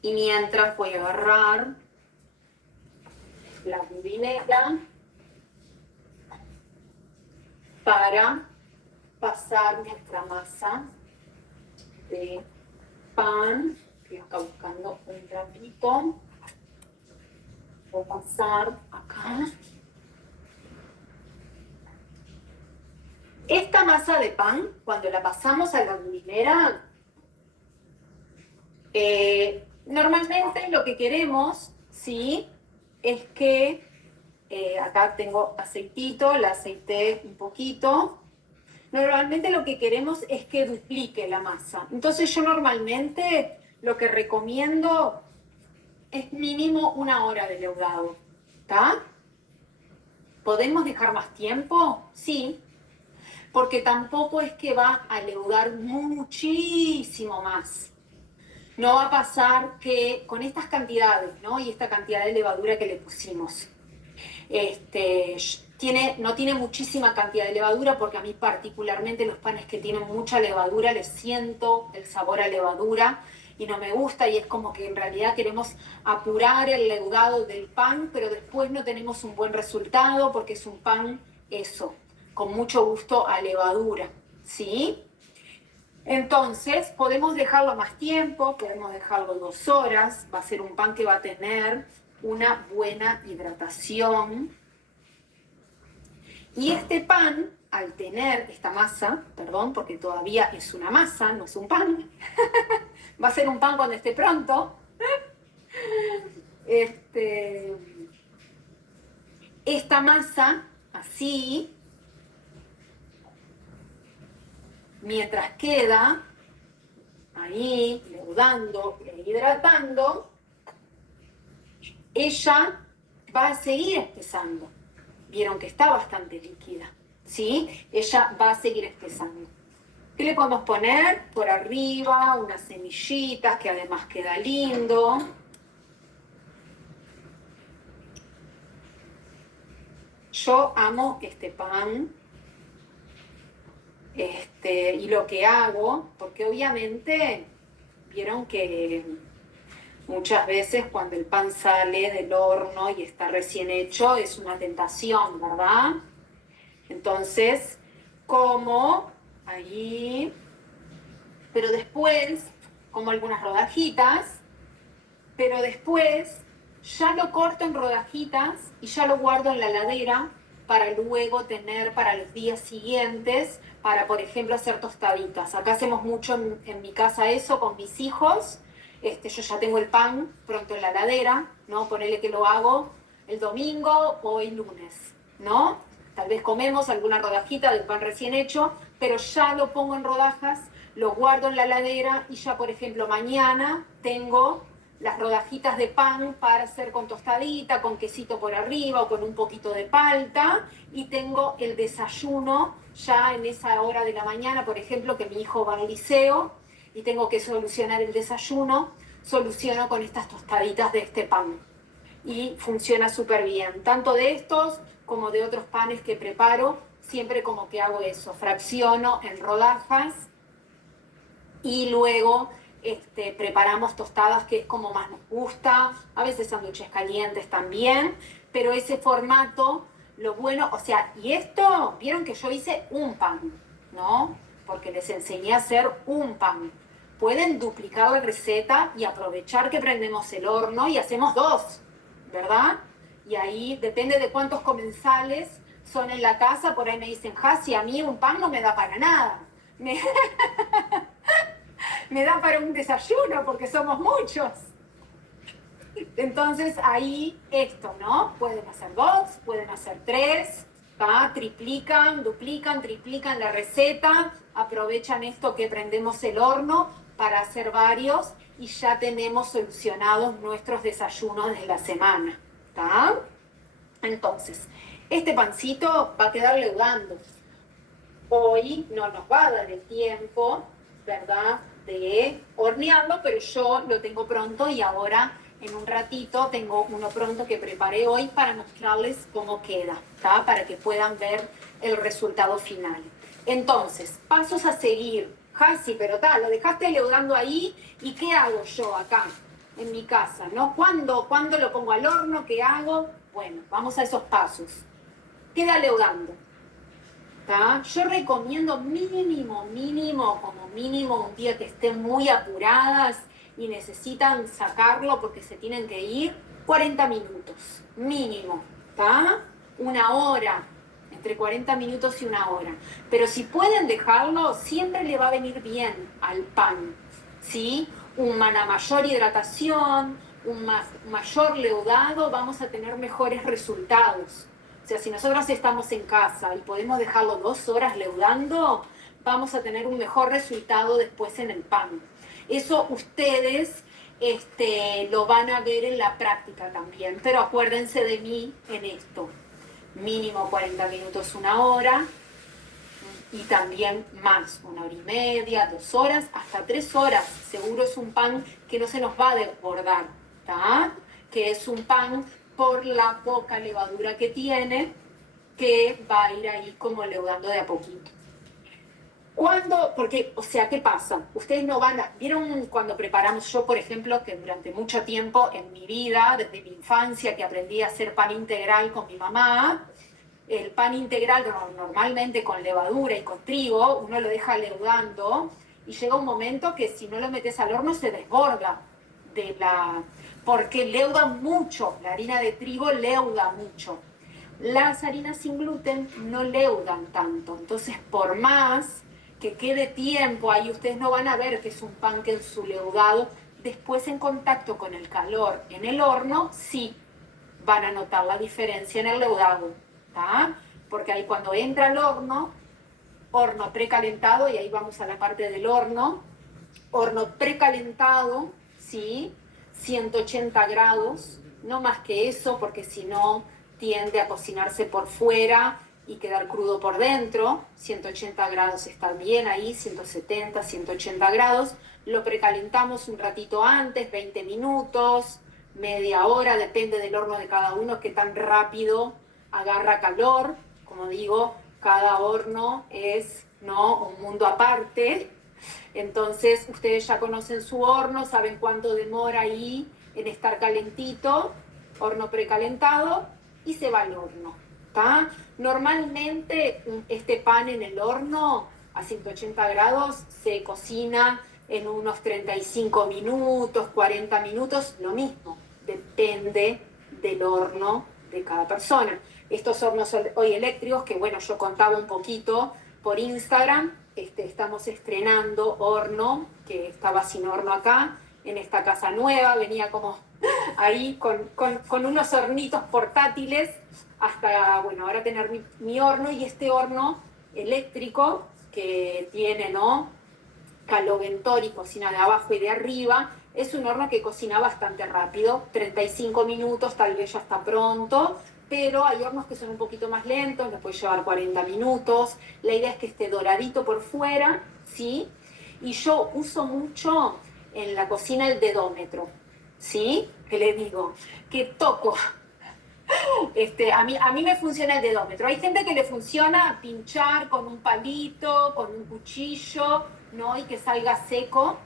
y mientras voy a agarrar la budinera para pasar nuestra masa de pan. Estoy acá buscando un trapito. Voy a pasar acá. Esta masa de pan, cuando la pasamos a la budinera, normalmente lo que queremos, ¿sí? Es que, acá tengo aceitito, la aceité un poquito. Normalmente lo que queremos es que duplique la masa. Entonces yo normalmente lo que recomiendo es mínimo 1 hora de leudado, ¿está? ¿Podemos dejar más tiempo? Sí, porque tampoco es que va a leudar muchísimo más. No va a pasar que con estas cantidades, ¿no? Y esta cantidad de levadura que le pusimos, no tiene muchísima cantidad de levadura, porque a mí particularmente los panes que tienen mucha levadura les siento el sabor a levadura y no me gusta, y es como que en realidad queremos apurar el leudado del pan, pero después no tenemos un buen resultado porque es un pan eso, con mucho gusto a levadura, ¿sí? Entonces podemos dejarlo más tiempo, podemos dejarlo 2 horas, va a ser un pan que va a tener una buena hidratación. Y este pan, al tener esta masa, perdón, porque todavía es una masa, no es un pan, va a ser un pan cuando esté pronto. Esta masa, así, mientras queda ahí, leudando e hidratando, ella va a seguir espesando. Vieron que está bastante líquida, ¿sí? Ella va a seguir espesando. ¿Qué le podemos poner? Por arriba, unas semillitas, que además queda lindo. Yo amo este pan. Y lo que hago, porque obviamente vieron que muchas veces cuando el pan sale del horno y está recién hecho es una tentación, ¿verdad? Entonces, como ahí, pero después, como algunas rodajitas, pero después ya lo corto en rodajitas y ya lo guardo en la heladera para luego tener para los días siguientes, para por ejemplo hacer tostaditas. Acá hacemos mucho en mi casa eso con mis hijos. Yo ya tengo el pan pronto en la heladera, ¿no? Ponele que lo hago el domingo o el lunes, ¿no? Tal vez comemos alguna rodajita del pan recién hecho, pero ya lo pongo en rodajas, lo guardo en la heladera y ya, por ejemplo, mañana tengo las rodajitas de pan para hacer con tostadita, con quesito por arriba o con un poquito de palta, y tengo el desayuno ya en esa hora de la mañana, por ejemplo, que mi hijo va al liceo y tengo que solucionar el desayuno, soluciono con estas tostaditas de este pan. Y funciona súper bien, tanto de estos como de otros panes que preparo, siempre como que hago eso, fracciono en rodajas y luego preparamos tostadas, que es como más nos gusta, a veces sándwiches calientes también, pero ese formato, lo bueno, o sea, y esto, vieron que yo hice un pan, ¿no? Porque les enseñé a hacer un pan. Pueden duplicar la receta y aprovechar que prendemos el horno y hacemos 2, ¿verdad? Y ahí depende de cuántos comensales son en la casa, por ahí me dicen, Jasi, a mí un pan no me da para nada. Me da para un desayuno porque somos muchos. Entonces ahí esto, ¿no? Pueden hacer 2, pueden hacer 3, ¿tá? Triplican, duplican, triplican la receta, aprovechan esto que prendemos el horno, para hacer varios y ya tenemos solucionados nuestros desayunos de la semana, ¿está? Entonces, este pancito va a quedar leudando. Hoy no nos va a dar el tiempo, ¿verdad?, de hornearlo, pero yo lo tengo pronto y ahora en un ratito tengo uno pronto que preparé hoy para mostrarles cómo queda, ¿tá? Para que puedan ver el resultado final. Entonces, pasos a seguir. Jasi, pero tal, lo dejaste leudando ahí, ¿y qué hago yo acá en mi casa, ¿no? ¿Cuándo lo pongo al horno? ¿Qué hago? Bueno, vamos a esos pasos. Queda leudando. ¿Tá? Yo recomiendo como mínimo un día que estén muy apuradas y necesitan sacarlo porque se tienen que ir, 40 minutos, mínimo, ¿tá? Una hora, entre 40 minutos y una hora. Pero si pueden dejarlo, siempre le va a venir bien al pan, ¿sí? Una mayor hidratación, mayor leudado, vamos a tener mejores resultados. O sea, si nosotros estamos en casa y podemos dejarlo 2 horas leudando, vamos a tener un mejor resultado después en el pan. Eso ustedes lo van a ver en la práctica también, pero acuérdense de mí en esto. Mínimo 40 minutos, una hora, y también más, 1 hora y media, 2 horas, hasta 3 horas. Seguro es un pan que no se nos va a desbordar, ¿tá? Que es un pan por la poca levadura que tiene, que va a ir ahí como leudando de a poquito. Porque, o sea, ¿qué pasa? Ustedes no van a... ¿Vieron cuando preparamos yo, por ejemplo, que durante mucho tiempo en mi vida, desde mi infancia, que aprendí a hacer pan integral con mi mamá? El pan integral normalmente con levadura y con trigo, uno lo deja leudando y llega un momento que si no lo metes al horno se desborda porque leuda mucho, la harina de trigo leuda mucho. Las harinas sin gluten no leudan tanto, entonces por más que quede tiempo ahí, ustedes no van a ver que es un pan que en su leudado, después en contacto con el calor en el horno, sí van a notar la diferencia en el leudado, ¿tá? Porque ahí cuando entra al horno precalentado, y ahí vamos a la parte del horno precalentado, ¿sí? 180 grados, no más que eso, porque si no tiende a cocinarse por fuera y quedar crudo por dentro. 180 grados está bien ahí, 170, 180 grados. Lo precalentamos un ratito antes, 20 minutos, media hora, depende del horno de cada uno, que tan rápido agarra calor. Como digo, cada horno es, ¿no?, un mundo aparte. Entonces, ustedes ya conocen su horno, saben cuánto demora ahí en estar calentito, horno precalentado, y se va al horno, ¿tá? Normalmente este pan en el horno a 180 grados se cocina en unos 35 minutos, 40 minutos, lo mismo, depende del horno de cada persona. Estos hornos hoy eléctricos, que bueno, yo contaba un poquito por Instagram, estamos estrenando horno, que estaba sin horno acá, en esta casa nueva, venía como ahí con unos hornitos portátiles, hasta, bueno, ahora tener mi horno, y este horno eléctrico que tiene, ¿no?, caloventor y cocina de abajo y de arriba, es un horno que cocina bastante rápido, 35 minutos, tal vez ya está pronto, pero hay hornos que son un poquito más lentos, nos puede llevar 40 minutos. La idea es que esté doradito por fuera, ¿sí? Y yo uso mucho en la cocina el dedómetro, ¿sí? Que le digo, que toco. A mí me funciona el dedómetro. Hay gente que le funciona pinchar con un palito, con un cuchillo, ¿no? Y que salga seco,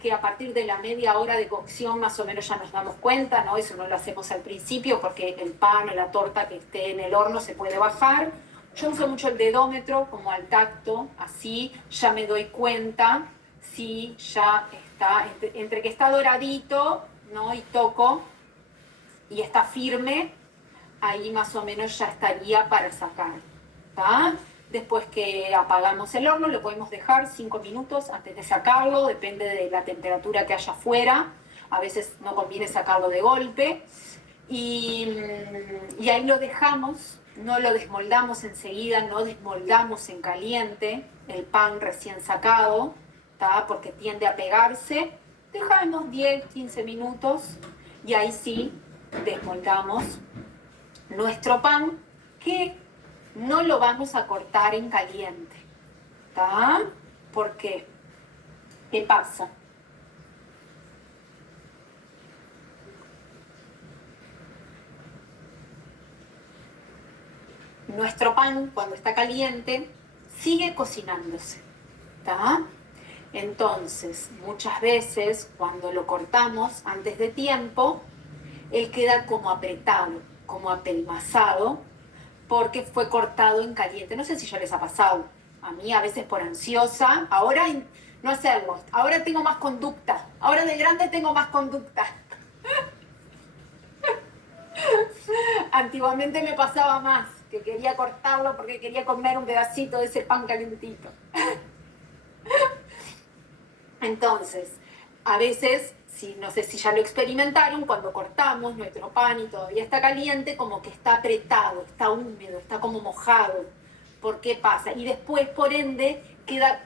que a partir de la media hora de cocción más o menos ya nos damos cuenta, ¿no? Eso no lo hacemos al principio porque el pan o la torta que esté en el horno se puede bajar. Yo uso mucho el dedómetro como al tacto, así ya me doy cuenta si ya está, entre que está doradito, ¿no?, y toco y está firme, ahí más o menos ya estaría para sacar, ¿tá? Después que apagamos el horno, lo podemos dejar 5 minutos antes de sacarlo, depende de la temperatura que haya afuera. A veces no conviene sacarlo de golpe. Y ahí lo dejamos, no lo desmoldamos enseguida, no desmoldamos en caliente el pan recién sacado, ¿está? Porque tiende a pegarse. Dejamos 10, 15 minutos y ahí sí desmoldamos nuestro pan, que no lo vamos a cortar en caliente, ¿está? ¿Por qué? ¿Qué pasa? Nuestro pan, cuando está caliente, sigue cocinándose, ¿está? Entonces, muchas veces, cuando lo cortamos antes de tiempo, él queda como apretado, como apelmazado, porque fue cortado en caliente. No sé si ya les ha pasado. A mí, a veces por ansiosa, ahora no hacerlo. Ahora tengo más conducta. Ahora de grande tengo más conducta. Antiguamente me pasaba más, que quería cortarlo porque quería comer un pedacito de ese pan calentito. Entonces, a veces, no sé si ya lo experimentaron, cuando cortamos nuestro pan y todavía está caliente, como que está apretado, está húmedo, está como mojado. ¿Por qué pasa? Y después, por ende,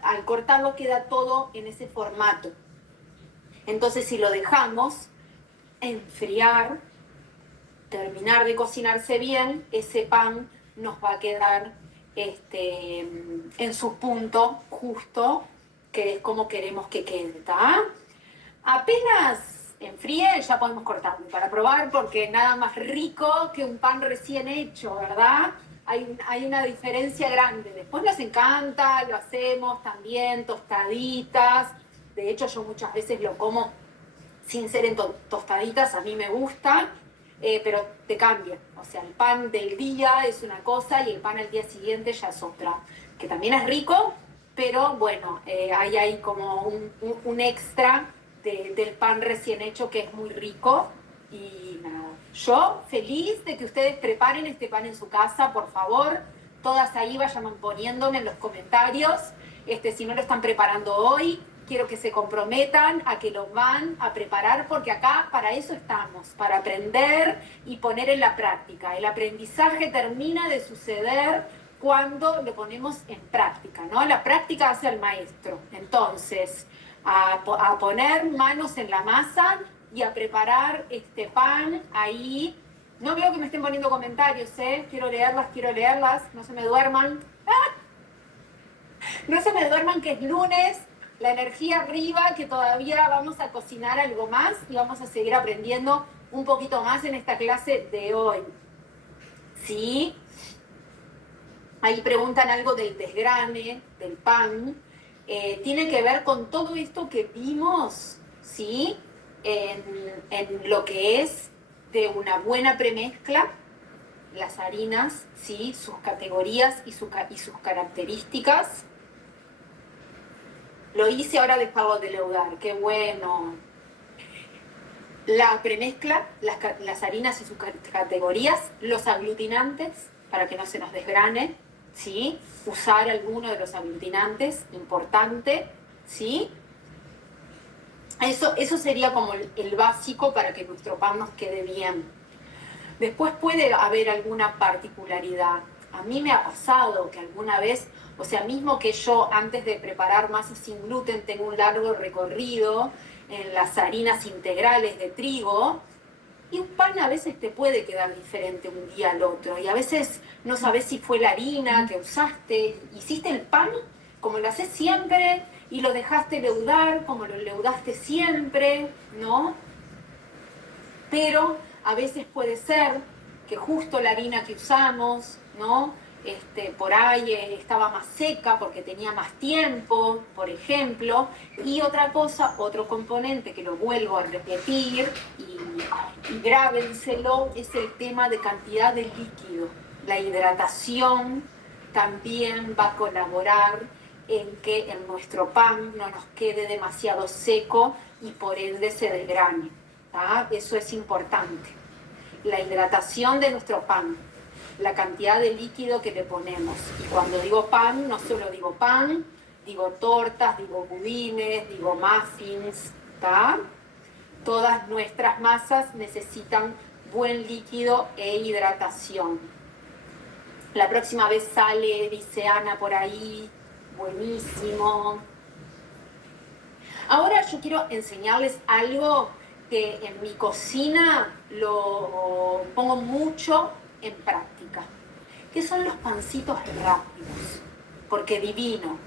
al cortarlo queda todo en ese formato. Entonces, si lo dejamos enfriar, terminar de cocinarse bien, ese pan nos va a quedar en su punto justo, que es como queremos que quede, ¿está? Apenas enfríe, ya podemos cortarlo para probar, porque nada más rico que un pan recién hecho, ¿verdad? Hay una diferencia grande. Después nos encanta, lo hacemos también, tostaditas. De hecho, yo muchas veces lo como sin ser en tostaditas, a mí me gusta, pero te cambia. O sea, el pan del día es una cosa y el pan al día siguiente ya es otra, que también es rico, pero bueno, hay ahí como un extra del pan recién hecho que es muy rico. Y nada, yo feliz de que ustedes preparen este pan en su casa, por favor. Todas ahí vayan poniéndome en los comentarios si no lo están preparando hoy, quiero que se comprometan a que lo van a preparar, porque acá para eso estamos, para aprender y poner en la práctica. El aprendizaje termina de suceder cuando lo ponemos en práctica, ¿no? La práctica hace al maestro. Entonces, a poner manos en la masa y a preparar este pan ahí. No veo que me estén poniendo comentarios, ¿eh? Quiero leerlas, no se me duerman. No se me duerman que es lunes, la energía arriba, que todavía vamos a cocinar algo más y vamos a seguir aprendiendo un poquito más en esta clase de hoy. ¿Sí? Ahí preguntan algo del desgrane, del pan. Tiene que ver con todo esto que vimos, ¿sí? En lo que es de una buena premezcla, las harinas, ¿sí? Sus categorías y sus características. Lo hice, ahora dejarlo de leudar, qué bueno. La premezcla, las harinas y sus categorías, los aglutinantes, para que no se nos desgrane, ¿sí? Usar alguno de los aglutinantes, importante, ¿sí? Eso sería como el básico para que nuestro pan nos quede bien. Después puede haber alguna particularidad. A mí me ha pasado que alguna vez, o sea, mismo que yo antes de preparar masas sin gluten tengo un largo recorrido en las harinas integrales de trigo, y un pan a veces te puede quedar diferente un día al otro, y a veces no sabes si fue la harina que usaste, hiciste el pan como lo haces siempre y lo dejaste leudar como lo leudaste siempre, ¿no? Pero a veces puede ser que justo la harina que usamos, ¿no? Por ahí estaba más seca porque tenía más tiempo, por ejemplo. Y otra cosa, otro componente que lo vuelvo a repetir y grábenselo, es el tema de cantidad de líquido. La hidratación también va a colaborar en que en nuestro pan no nos quede demasiado seco y por ende se desgrane. Eso es importante. La hidratación de nuestro pan, la cantidad de líquido que le ponemos. Y cuando digo pan, no solo digo pan, digo tortas, digo budines, digo muffins, ¿tá? Todas nuestras masas necesitan buen líquido e hidratación. La próxima vez sale, dice Ana por ahí, buenísimo. Ahora yo quiero enseñarles algo que en mi cocina lo pongo mucho en práctica, que son los pancitos rápidos, porque divino.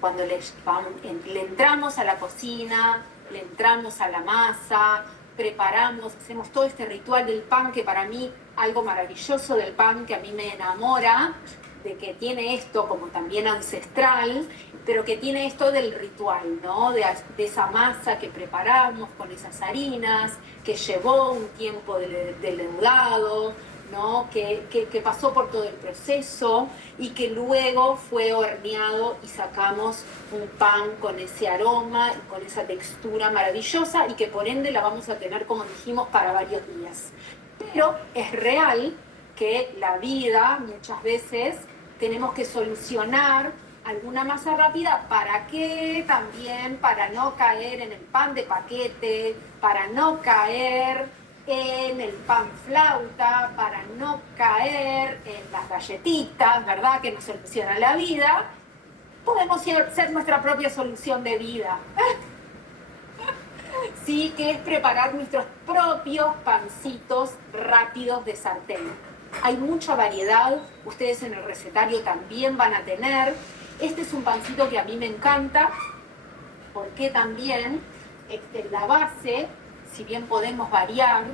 Cuando le entramos a la cocina, le entramos a la masa, preparamos, hacemos todo este ritual del pan, que para mí algo maravilloso del pan que a mí me enamora, de que tiene esto como también ancestral, pero que tiene esto del ritual, ¿no? De esa masa que preparamos con esas harinas, que llevó un tiempo de leudado, ¿no? Que pasó por todo el proceso y que luego fue horneado y sacamos un pan con ese aroma y con esa textura maravillosa y que por ende la vamos a tener, como dijimos, para varios días. Pero es real que la vida muchas veces tenemos que solucionar alguna masa rápida. ¿Para qué? También para no caer en el pan de paquete, para no caer en el pan flauta, para no caer en las galletitas, ¿verdad? Que nos solucionan la vida. Podemos ser nuestra propia solución de vida. Sí, que es preparar nuestros propios pancitos rápidos de sartén. Hay mucha variedad, ustedes en el recetario también van a tener. Este es un pancito que a mí me encanta, porque también la base, si bien podemos variar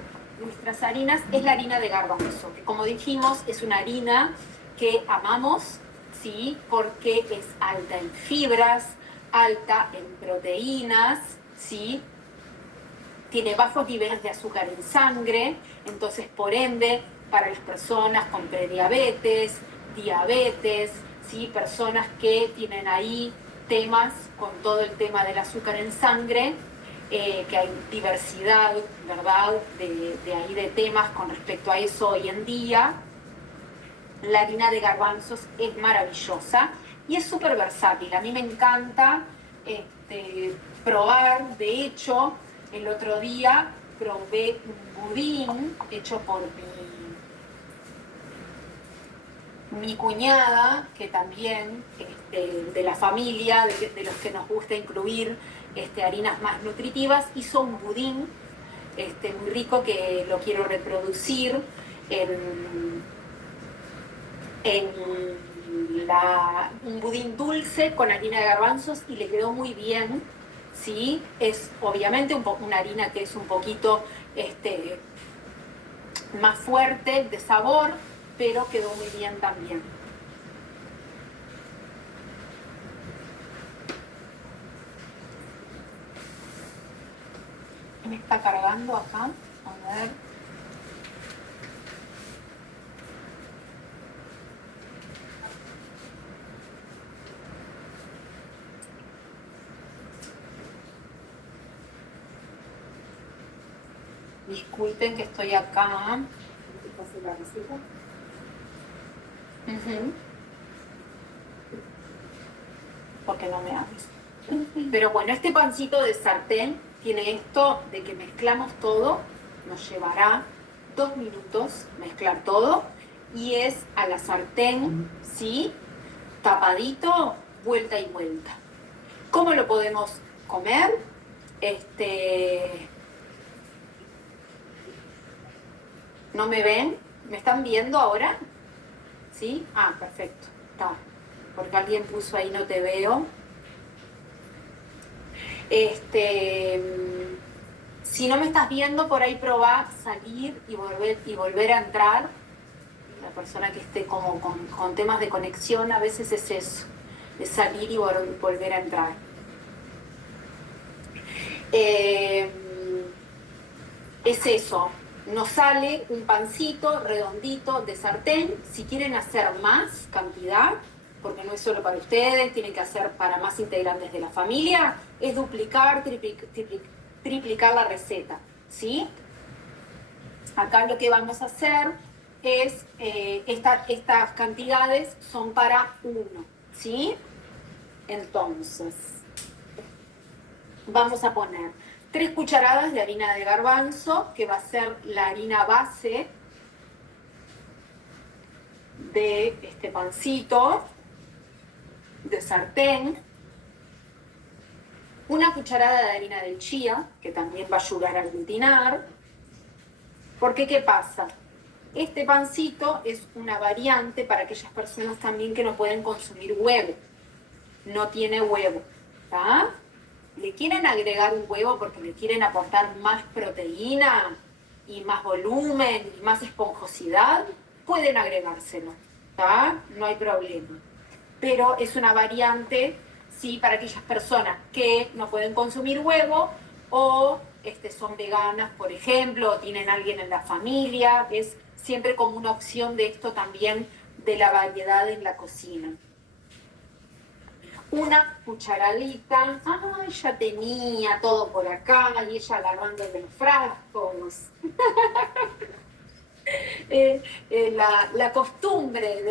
nuestras harinas, es la harina de garbanzo, que como dijimos es una harina que amamos, ¿sí? Porque es alta en fibras, alta en proteínas, ¿sí? Tiene bajos niveles de azúcar en sangre, entonces por ende, para las personas con prediabetes, diabetes, ¿sí? Personas que tienen ahí temas con todo el tema del azúcar en sangre, que hay diversidad, ¿verdad?, de ahí de temas con respecto a eso hoy en día. La harina de garbanzos es maravillosa y es súper versátil. A mí me encanta probar. De hecho, el otro día probé un budín hecho por mi cuñada, que también de la familia, de los que nos gusta incluir harinas más nutritivas, hizo un budín muy rico que lo quiero reproducir en un budín dulce con harina de garbanzos y le quedó muy bien, ¿sí? Es obviamente una harina que es un poquito más fuerte de sabor, pero quedó muy bien también. Me está cargando acá, a ver. Disculpen que estoy acá. La receta. Porque no me hables. Pero bueno, este pancito de sartén tiene esto de que mezclamos todo, nos llevará 2 minutos mezclar todo y es a la sartén, ¿sí? Tapadito, vuelta y vuelta. ¿Cómo lo podemos comer? ¿No me ven? ¿Me están viendo ahora? ¿Sí? Ah, perfecto. Está. Porque alguien puso ahí no te veo. Si no me estás viendo, por ahí probá salir y volver a entrar. La persona que esté como con temas de conexión, a veces es eso, es salir y volver a entrar. Es eso, nos sale un pancito redondito de sartén. Si quieren hacer más cantidad, porque no es solo para ustedes, tienen que hacer para más integrantes de la familia, es duplicar, triplicar la receta, ¿sí? Acá lo que vamos a hacer es, estas cantidades son para uno, ¿sí? Entonces, vamos a poner 3 cucharadas de harina de garbanzo, que va a ser la harina base de este pancito de sartén. Una cucharada de harina de chía, que también va a ayudar a aglutinar. Porque, ¿qué pasa? Este pancito es una variante para aquellas personas también que no pueden consumir huevo. No tiene huevo, ¿está? ¿Le quieren agregar un huevo porque le quieren aportar más proteína y más volumen y más esponjosidad? Pueden agregárselo, ¿está? No hay problema. Pero es una variante, sí, para aquellas personas que no pueden consumir huevo o son veganas, por ejemplo, o tienen alguien en la familia. Es siempre como una opción de esto también de la variedad en la cocina. Una cucharadita, ay, ya tenía todo por acá y ella agarrando de los frascos. La costumbre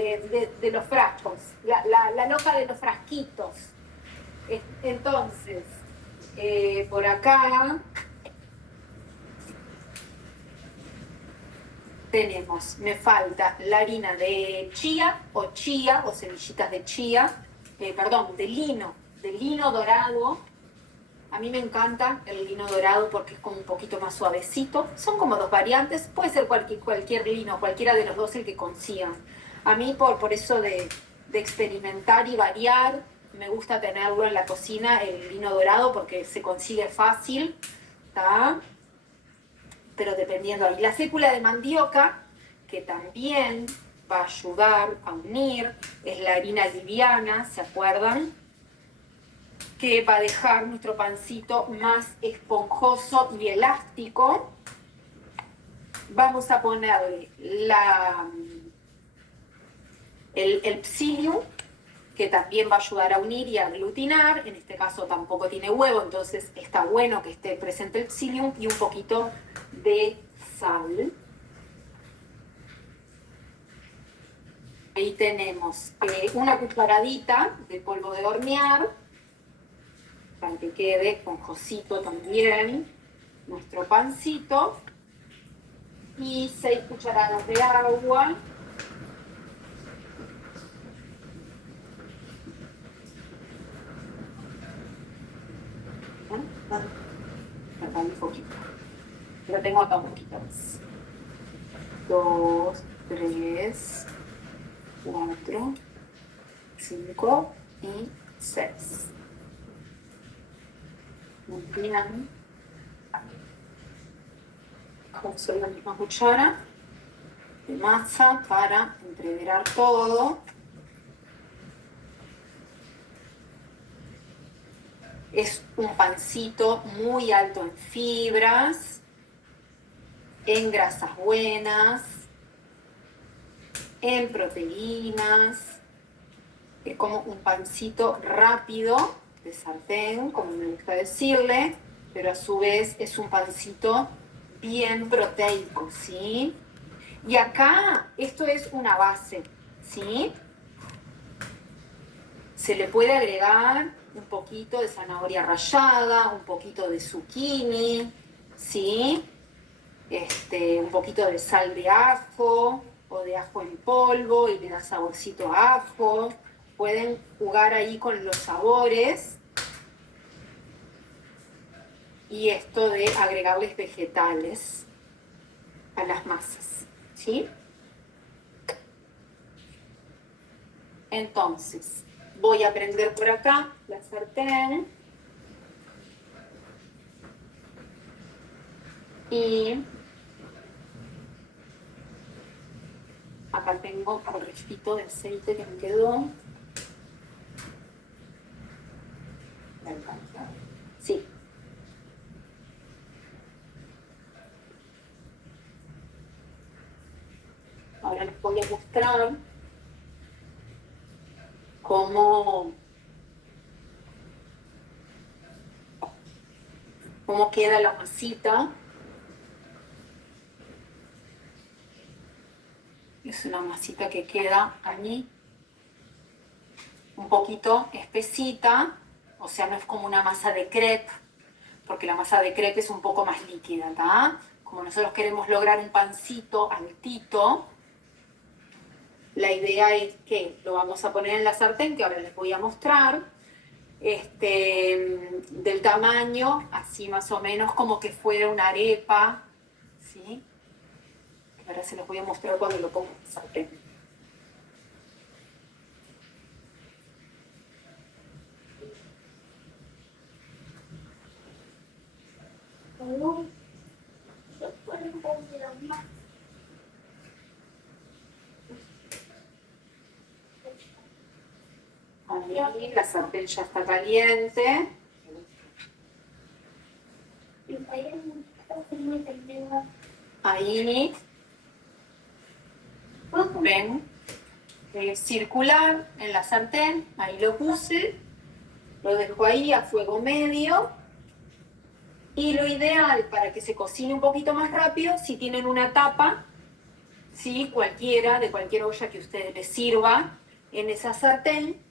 de los frascos, la loca de los frasquitos. Entonces, por acá tenemos, me falta la harina de chía o semillitas de chía, perdón, de lino dorado. A mí me encanta el lino dorado porque es como un poquito más suavecito. Son como dos variantes, puede ser cualquier lino, cualquiera de los dos el que consigan. A mí por eso de experimentar y variar, me gusta tenerlo en la cocina, el lino dorado, porque se consigue fácil, ¿tá? Pero dependiendo ahí. La fécula de mandioca, que también va a ayudar a unir, es la harina liviana, ¿se acuerdan? Que va a dejar nuestro pancito más esponjoso y elástico. Vamos a ponerle el psyllium, que también va a ayudar a unir y a aglutinar. En este caso tampoco tiene huevo, entonces está bueno que esté presente el psyllium, y un poquito de sal. Ahí tenemos una cucharadita de polvo de hornear, para que quede esponjosito también nuestro pancito, y 6 cucharadas de agua. Un poquito. Lo tengo acá un poquito más. 2, 3, 4, 5 y 6. Muy bien. Uso la misma cuchara de masa para entreverar todo. Es un pancito muy alto en fibras, en grasas buenas, en proteínas. Es como un pancito rápido de sartén, como me gusta decirle, pero a su vez es un pancito bien proteico, ¿sí? Y acá esto es una base, ¿sí? Se le puede agregar un poquito de zanahoria rallada, un poquito de zucchini, ¿sí? Un poquito de sal de ajo o de ajo en polvo y le da saborcito a ajo. Pueden jugar ahí con los sabores. Y esto de agregarles vegetales a las masas, ¿sí? Entonces, voy a prender por acá la sartén. Y acá tengo el restito de aceite que me quedó. ¿Me alcanza? Sí. Ahora les voy a mostrar cómo queda la masita. Es una masita que queda allí un poquito espesita, o sea, no es como una masa de crepe, porque la masa de crepe es un poco más líquida, ¿tá? Como nosotros queremos lograr un pancito altito, la idea es que lo vamos a poner en la sartén, que ahora les voy a mostrar, del tamaño, así más o menos como que fuera una arepa, ¿sí? Ahora se los voy a mostrar cuando lo pongo en el sartén. Ahí la sartén ya está caliente. Ahí, ven, circular en la sartén, ahí lo puse, lo dejo ahí a fuego medio. Y lo ideal para que se cocine un poquito más rápido, si tienen una tapa, ¿sí? Cualquiera, de cualquier olla que a ustedes les sirva, en esa sartén,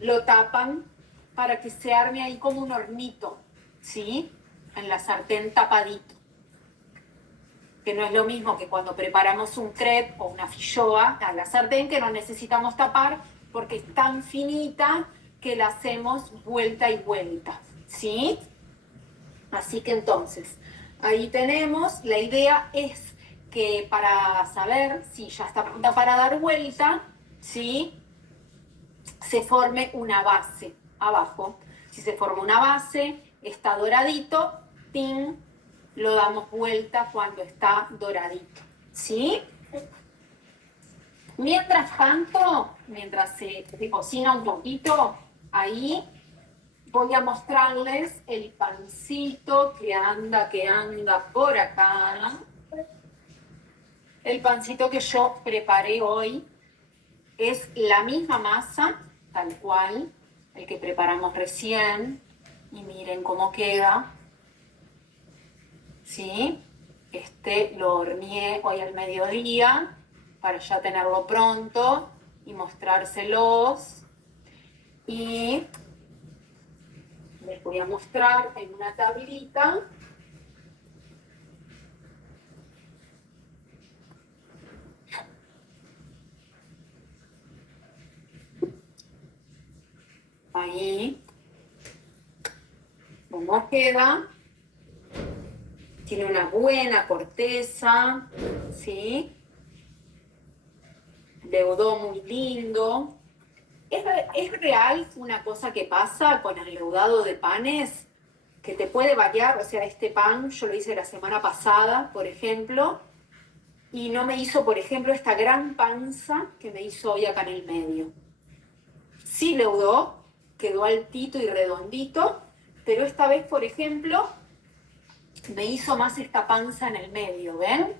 lo tapan para que se arme ahí como un hornito, ¿sí? En la sartén tapadito. Que no es lo mismo que cuando preparamos un crepe o una fillova a la sartén, que no necesitamos tapar porque es tan finita que la hacemos vuelta y vuelta, ¿sí? Así que entonces, ahí tenemos, la idea es que para saber si ya está pronta para dar vuelta, ¿sí? Se forme una base abajo. Si se forma una base, está doradito, ¡ting! Lo damos vuelta cuando está doradito, ¿sí? Mientras tanto, mientras se cocina un poquito, ahí voy a mostrarles el pancito que anda por acá. El pancito que yo preparé hoy es la misma masa, tal cual, el que preparamos recién. Y miren cómo queda. ¿Sí? Lo horneé hoy al mediodía para ya tenerlo pronto y mostrárselos. Y les voy a mostrar en una tablita. Ahí, cómo queda. Tiene una buena corteza, ¿sí? Leudó muy lindo. ¿Es real una cosa que pasa con el leudado de panes? Que te puede variar, o sea, este pan yo lo hice la semana pasada, por ejemplo, y no me hizo, por ejemplo, esta gran panza que me hizo hoy acá en el medio. Sí leudó, quedó altito y redondito, pero esta vez, por ejemplo, me hizo más esta panza en el medio, ¿ven?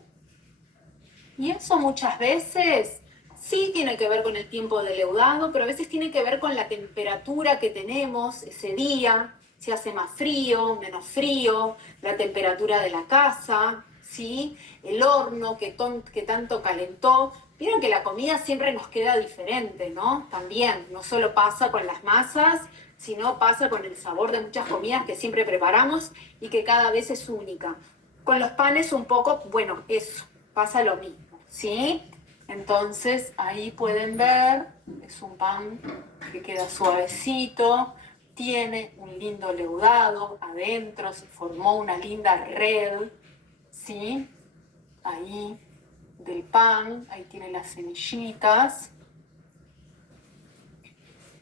Y eso muchas veces sí tiene que ver con el tiempo de leudado, pero a veces tiene que ver con la temperatura que tenemos ese día, si hace más frío, menos frío, la temperatura de la casa, ¿sí? El horno que tanto calentó. Vieron que la comida siempre nos queda diferente, ¿no? También, no solo pasa con las masas, sino pasa con el sabor de muchas comidas que siempre preparamos y que cada vez es única. Con los panes un poco, bueno, eso, pasa lo mismo, ¿sí? Entonces ahí pueden ver, es un pan que queda suavecito, tiene un lindo leudado, adentro se formó una linda red, ¿sí? Ahí del pan, ahí tienen las semillitas,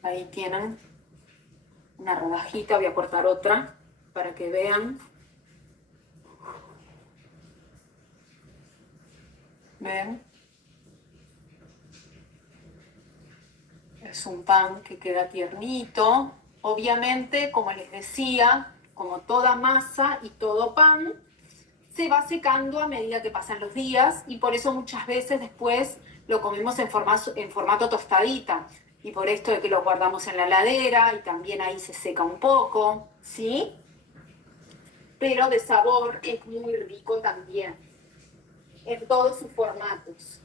ahí tienen una rodajita, voy a cortar otra para que vean. ¿Ven? Es un pan que queda tiernito. Obviamente, como les decía, como toda masa y todo pan, se va secando a medida que pasan los días y por eso muchas veces después lo comemos en formato tostadita. Y por esto de que lo guardamos en la heladera y también ahí se seca un poco, ¿sí? Pero de sabor es muy rico también, en todos sus formatos.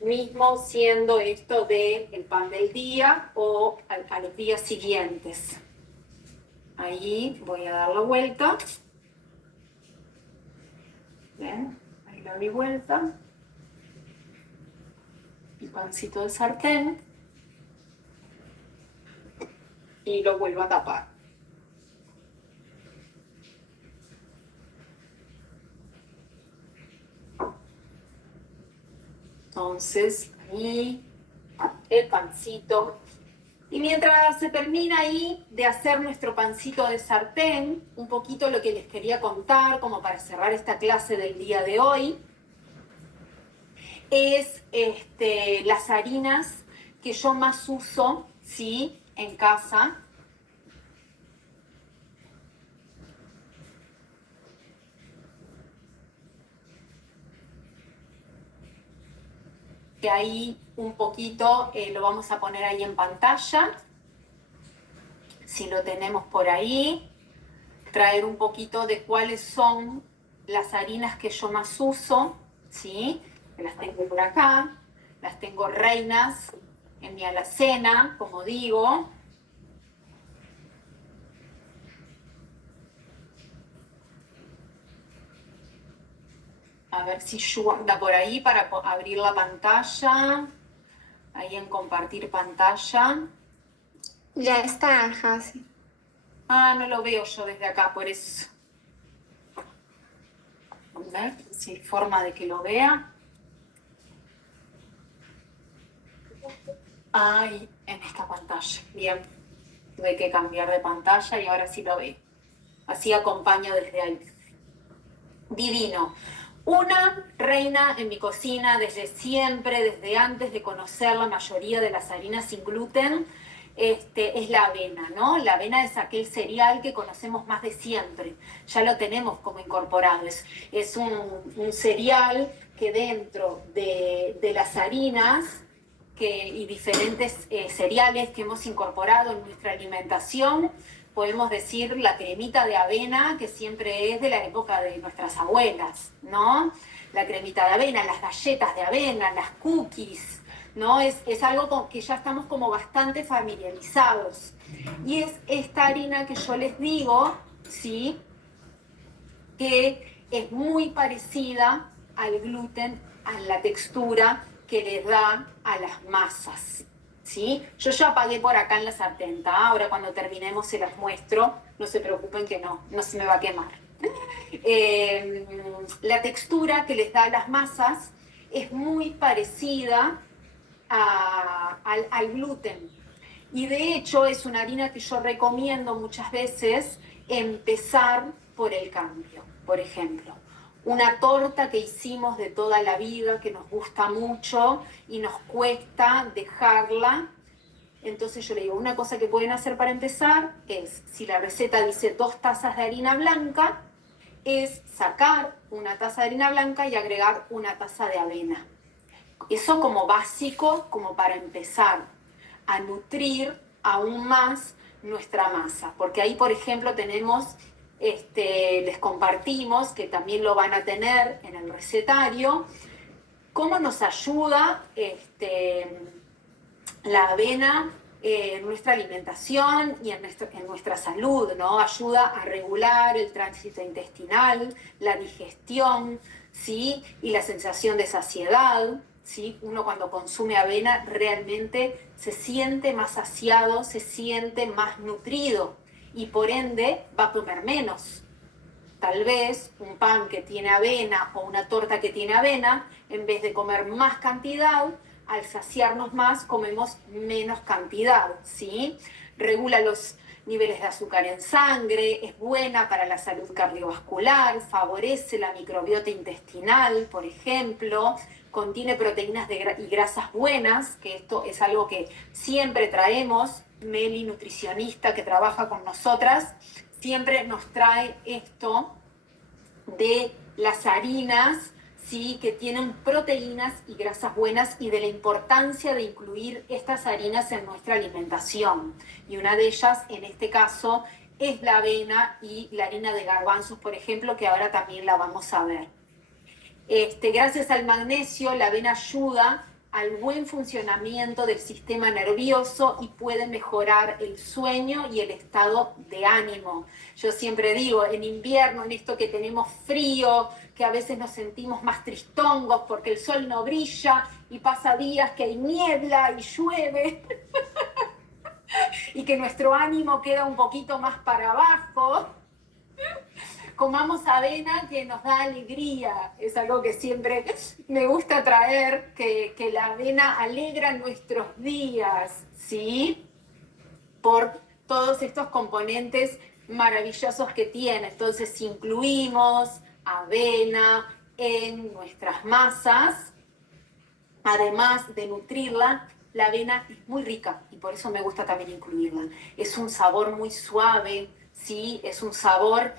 Mismo siendo esto de el pan del día o a los días siguientes. Ahí voy a dar la vuelta. ¿Ven? Ahí le doy vuelta. El pancito de sartén. y lo vuelvo a tapar. Entonces, ahí el pancito. Y mientras se termina ahí de hacer nuestro pancito de sartén, un poquito lo que les quería contar, como para cerrar esta clase del día de hoy, es las harinas que yo más uso, ¿sí?, en casa. Que ahí un poquito lo vamos a poner ahí en pantalla, si lo tenemos por ahí, traer un poquito de cuáles son las harinas que yo más uso, ¿sí? Que las tengo por acá, las tengo reinas en mi alacena, como digo. A ver si Yu anda por ahí para abrir la pantalla. Ahí en compartir pantalla. Ya está, Hasi. Ah, no lo veo yo desde acá, por eso. A ver si hay forma de que lo vea. Ay, en esta pantalla. Bien. Tuve que cambiar de pantalla y ahora sí lo veo. Así acompaño desde ahí. Divino. Una reina en mi cocina desde siempre, desde antes de conocer la mayoría de las harinas sin gluten, es la avena, ¿no? La avena es aquel cereal que conocemos más de siempre, ya lo tenemos como incorporado, es un cereal que dentro de las harinas y diferentes cereales que hemos incorporado en nuestra alimentación, podemos decir la cremita de avena, que siempre es de la época de nuestras abuelas, ¿no? La cremita de avena, las galletas de avena, las cookies, ¿no? Es algo que ya estamos como bastante familiarizados. Y es esta harina que yo les digo, ¿sí?, que es muy parecida al gluten, a la textura que les da a las masas. ¿Sí? Yo ya apagué por acá en la sartén, ahora cuando terminemos se las muestro, no se preocupen que no se me va a quemar. La textura que les da a las masas es muy parecida al gluten. Y de hecho es una harina que yo recomiendo muchas veces empezar por el cambio. Por ejemplo, una torta que hicimos de toda la vida, que nos gusta mucho y nos cuesta dejarla. Entonces yo le digo, una cosa que pueden hacer para empezar es, si la receta dice 2 tazas de harina blanca, es sacar una taza de harina blanca y agregar una taza de avena. Eso como básico, como para empezar a nutrir aún más nuestra masa. Porque ahí, por ejemplo, tenemos, les compartimos, que también lo van a tener en el recetario, cómo nos ayuda la avena en nuestra alimentación y en nuestra salud, ¿no? Ayuda a regular el tránsito intestinal, la digestión, ¿sí?, y la sensación de saciedad, ¿sí? Uno cuando consume avena realmente se siente más saciado, se siente más nutrido y por ende va a comer menos. Tal vez un pan que tiene avena o una torta que tiene avena, en vez de comer más cantidad, al saciarnos más comemos menos cantidad, ¿sí? Regula los niveles de azúcar en sangre, es buena para la salud cardiovascular, favorece la microbiota intestinal, por ejemplo, contiene proteínas y grasas buenas, que esto es algo que siempre traemos. Meli, nutricionista que trabaja con nosotras, siempre nos trae esto de las harinas, ¿sí?, que tienen proteínas y grasas buenas y de la importancia de incluir estas harinas en nuestra alimentación. Y una de ellas, en este caso, es la avena y la harina de garbanzos, por ejemplo, que ahora también la vamos a ver. Gracias al magnesio, la avena ayuda al buen funcionamiento del sistema nervioso y puede mejorar el sueño y el estado de ánimo. Yo siempre digo, en invierno, en esto que tenemos frío, que a veces nos sentimos más tristongos porque el sol no brilla y pasa días que hay niebla y llueve. y que nuestro ánimo queda un poquito más para abajo, comamos avena que nos da alegría. Es algo que siempre me gusta traer, que la avena alegra nuestros días, ¿sí? Por todos estos componentes maravillosos que tiene. Entonces, si incluimos avena en nuestras masas, además de nutrirla, la avena es muy rica y por eso me gusta también incluirla. Es un sabor muy suave, ¿sí? Es un sabor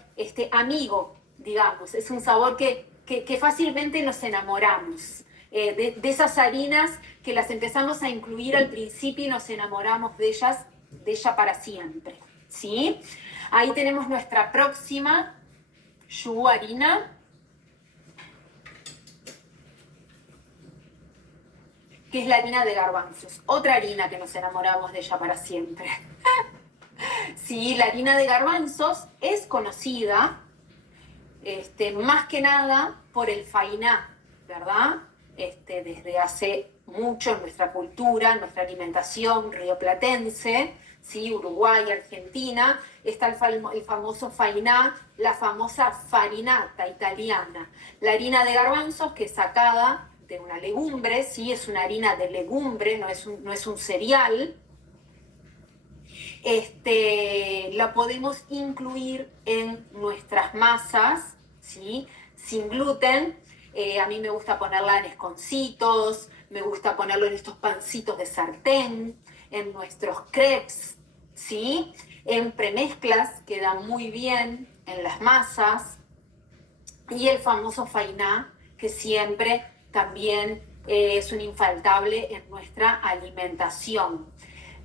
amigo, digamos. Es un sabor que fácilmente nos enamoramos. De esas harinas que las empezamos a incluir al principio y nos enamoramos de ella para siempre, ¿sí? Ahí tenemos nuestra próxima yu harina, que es la harina de garbanzos. Otra harina que nos enamoramos de ella para siempre. Sí, la harina de garbanzos es conocida más que nada por el fainá, ¿verdad? Desde hace mucho en nuestra cultura, en nuestra alimentación rioplatense, ¿sí? Uruguay, Argentina, está el famoso fainá, la famosa farinata italiana. La harina de garbanzos que es sacada de una legumbre, ¿sí? Es una harina de legumbre, no es un cereal. La podemos incluir en nuestras masas, ¿sí? Sin gluten. A mí me gusta ponerla en esconcitos, me gusta ponerlo en estos pancitos de sartén, en nuestros crepes, ¿sí? En premezclas, queda muy bien en las masas. Y el famoso fainá, que siempre también es un infaltable en nuestra alimentación.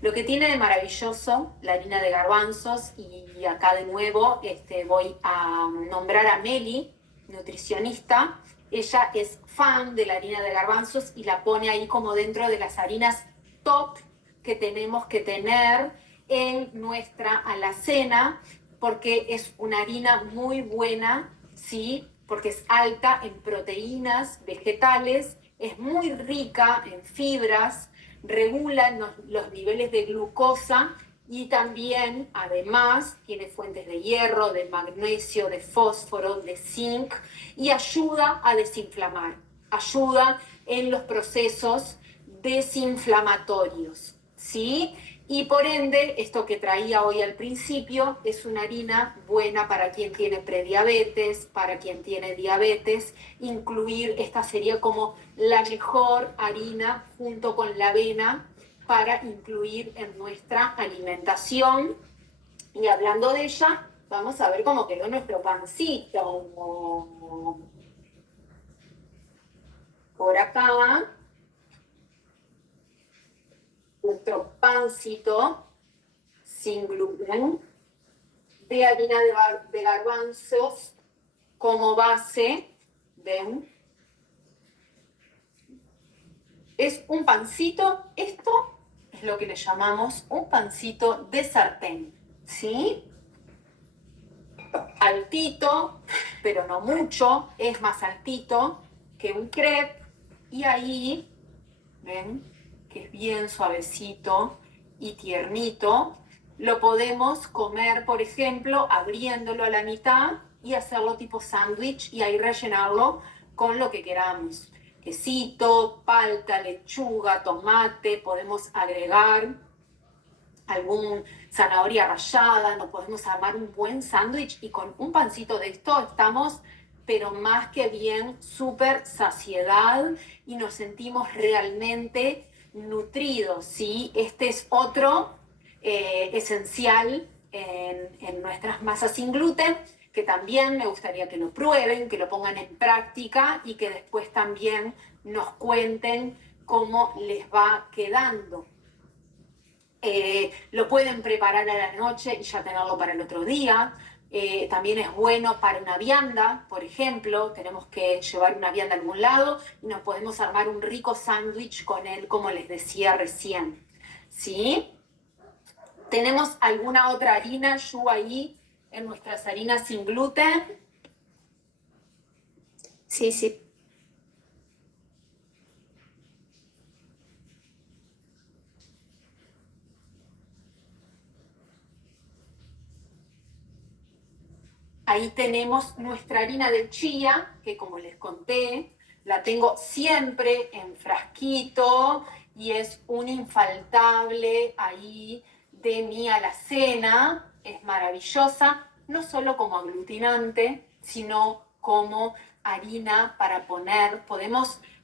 Lo que tiene de maravilloso la harina de garbanzos, y acá de nuevo voy a nombrar a Meli, nutricionista. Ella es fan de la harina de garbanzos y la pone ahí como dentro de las harinas top que tenemos que tener en nuestra alacena, porque es una harina muy buena, ¿sí? Porque es alta en proteínas vegetales, es muy rica en fibras, regula los niveles de glucosa y también, además, tiene fuentes de hierro, de magnesio, de fósforo, de zinc y ayuda a desinflamar, ayuda en los procesos desinflamatorios, ¿sí? Y por ende, esto que traía hoy al principio es una harina buena para quien tiene prediabetes, para quien tiene diabetes. Incluir esta sería como la mejor harina junto con la avena para incluir en nuestra alimentación. Y hablando de ella, vamos a ver cómo quedó nuestro pancito. Por acá, nuestro pancito sin gluten, de harina de garbanzos como base, ¿ven? Es un pancito, esto es lo que le llamamos un pancito de sartén, ¿sí? Altito, pero no mucho, es más altito que un crepe, y ahí, ¿ven? Que es bien suavecito y tiernito. Lo podemos comer, por ejemplo, abriéndolo a la mitad y hacerlo tipo sándwich y ahí rellenarlo con lo que queramos. Quesito, palta, lechuga, tomate, podemos agregar algún zanahoria rallada, nos podemos armar un buen sándwich y con un pancito de esto estamos, pero más que bien, súper saciedad y nos sentimos realmente nutridos, ¿sí? Este es otro esencial en nuestras masas sin gluten, que también me gustaría que lo prueben, que lo pongan en práctica y que después también nos cuenten cómo les va quedando. Lo pueden preparar a la noche y ya tenerlo para el otro día. También es bueno para una vianda, por ejemplo, tenemos que llevar una vianda a algún lado y nos podemos armar un rico sándwich con él, como les decía recién. ¿Sí? ¿Tenemos alguna otra harina, Yu, ahí en nuestras harinas sin gluten? Sí, sí. Ahí tenemos nuestra harina de chía, que como les conté, la tengo siempre en frasquito y es un infaltable ahí de mi alacena. Es maravillosa, no solo como aglutinante, sino como harina para poner.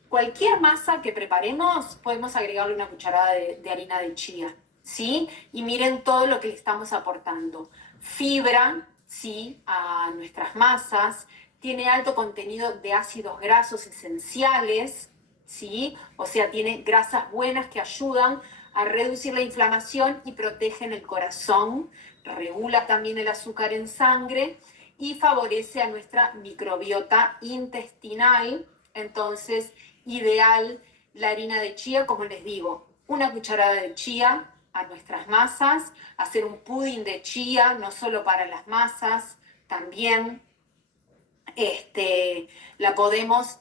Cualquier masa que preparemos, podemos agregarle una cucharada de harina de chía, ¿sí? Y miren todo lo que le estamos aportando. Fibra, ¿sí? A nuestras masas, tiene alto contenido de ácidos grasos esenciales, ¿sí? O sea, tiene grasas buenas que ayudan a reducir la inflamación y protegen el corazón, regula también el azúcar en sangre y favorece a nuestra microbiota intestinal. Entonces, ideal la harina de chía, como les digo, una cucharada de chía a nuestras masas, hacer un pudding de chía, no solo para las masas, también la podemos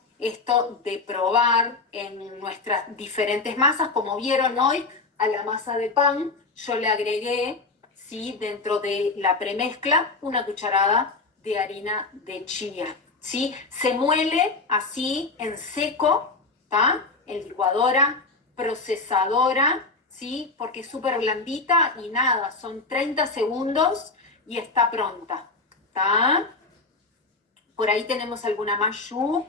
de probar en nuestras diferentes masas. Como vieron hoy, a la masa de pan yo le agregué, ¿sí? Dentro de la premezcla, una cucharada de harina de chía, ¿sí? Se muele así en seco, ¿tá? En licuadora, procesadora, ¿sí? Porque es súper blandita y nada, son 30 segundos y está pronta, ¿tá? Por ahí tenemos alguna más yu.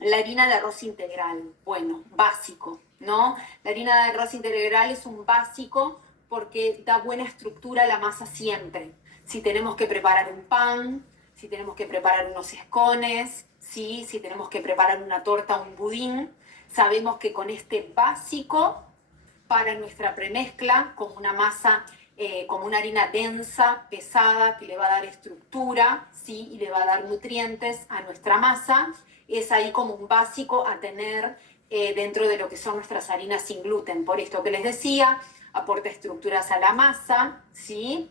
La harina de arroz integral, bueno, básico, ¿no? La harina de arroz integral es un básico porque da buena estructura a la masa siempre. Si tenemos que preparar un pan, si tenemos que preparar unos escones, ¿sí? Si tenemos que preparar una torta o un budín, sabemos que con este básico para nuestra premezcla, como una masa, como una harina densa, pesada, que le va a dar estructura, ¿sí? Y le va a dar nutrientes a nuestra masa, es ahí como un básico a tener dentro de lo que son nuestras harinas sin gluten. Por esto que les decía, aporta estructuras a la masa, ¿sí?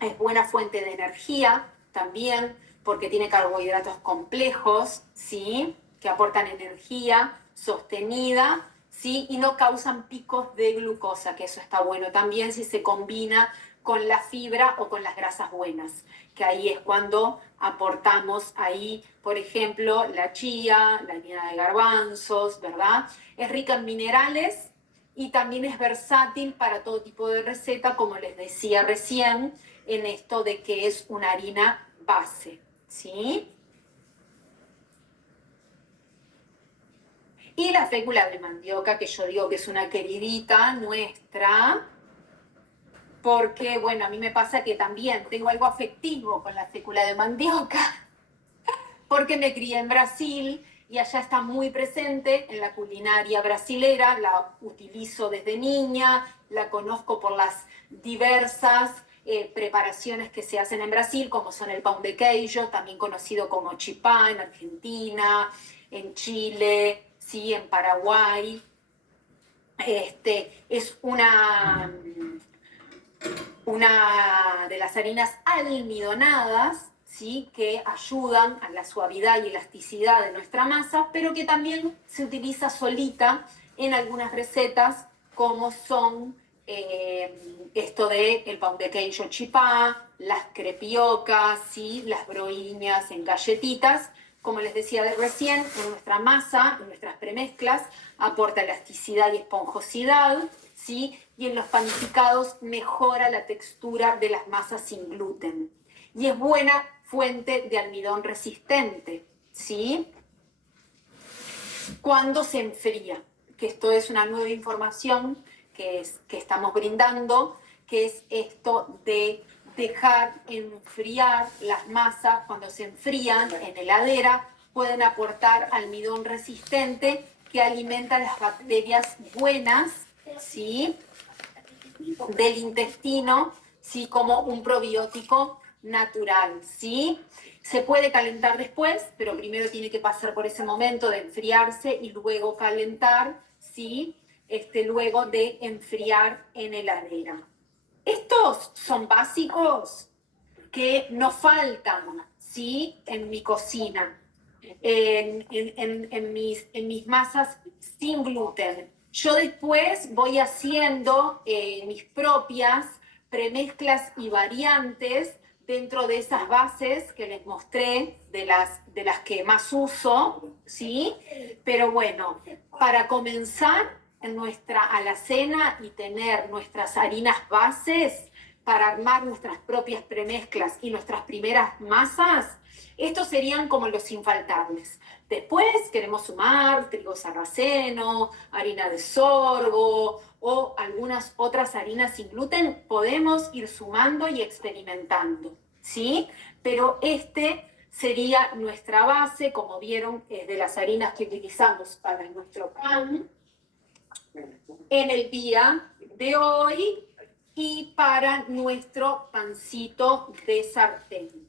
Es buena fuente de energía también, porque tiene carbohidratos complejos, ¿sí? Que aportan energía sostenida, ¿sí? Y no causan picos de glucosa, que eso está bueno también si se combina con la fibra o con las grasas buenas, que ahí es cuando aportamos ahí, por ejemplo, la chía, la harina de garbanzos, ¿verdad? Es rica en minerales y también es versátil para todo tipo de receta, como les decía recién, en esto de que es una harina base, ¿sí? Y la fécula de mandioca, que yo digo que es una queridita nuestra, porque, bueno, a mí me pasa que también tengo algo afectivo con la fécula de mandioca, porque me crié en Brasil y allá está muy presente en la culinaria brasilera, la utilizo desde niña, la conozco por las diversas preparaciones que se hacen en Brasil, como son el pão de queijo, también conocido como chipá en Argentina, en Chile, ¿sí? En Paraguay. Es una de las harinas almidonadas, ¿sí? Que ayudan a la suavidad y elasticidad de nuestra masa, pero que también se utiliza solita en algunas recetas, como son esto de el pão de queijo chipá, las crepiocas, ¿sí? Las broiñas en galletitas. Como les decía recién, en nuestra masa, en nuestras premezclas, aporta elasticidad y esponjosidad, ¿sí? Y en los panificados mejora la textura de las masas sin gluten. Y es buena fuente de almidón resistente, ¿sí? Cuando se enfría, que esto es una nueva información que estamos brindando, que es esto de dejar enfriar las masas. Cuando se enfrían en heladera, pueden aportar almidón resistente que alimenta las bacterias buenas, ¿sí? Del intestino, ¿sí? Como un probiótico natural, ¿sí? Se puede calentar después, pero primero tiene que pasar por ese momento de enfriarse y luego calentar, ¿sí? Luego de enfriar en heladera. Estos son básicos que no faltan, ¿sí? En mi cocina, en mis masas sin gluten. Yo después voy haciendo mis propias premezclas y variantes dentro de esas bases que les mostré, de las que más uso, ¿sí? Pero bueno, para comenzar en nuestra alacena y tener nuestras harinas bases para armar nuestras propias premezclas y nuestras primeras masas, estos serían como los infaltables. Después queremos sumar trigo sarraceno, harina de sorgo o algunas otras harinas sin gluten, podemos ir sumando y experimentando, ¿sí? Pero este sería nuestra base, como vieron, es de las harinas que utilizamos para nuestro pan en el día de hoy y para nuestro pancito de sartén.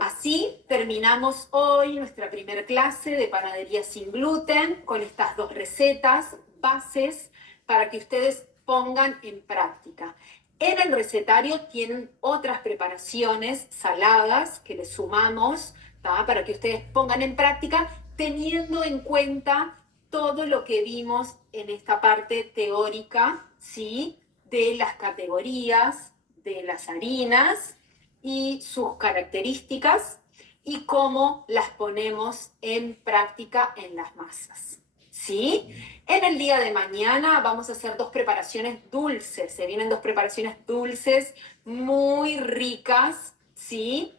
Así terminamos hoy nuestra primera clase de panadería sin gluten con estas dos recetas bases para que ustedes pongan en práctica. En el recetario tienen otras preparaciones saladas que les sumamos, ¿tá? Para que ustedes pongan en práctica teniendo en cuenta todo lo que vimos en esta parte teórica, ¿sí? De las categorías, de las harinas y sus características y cómo las ponemos en práctica en las masas, ¿sí? En el día de mañana vamos a hacer dos preparaciones dulces, se vienen dos preparaciones dulces muy ricas, ¿sí?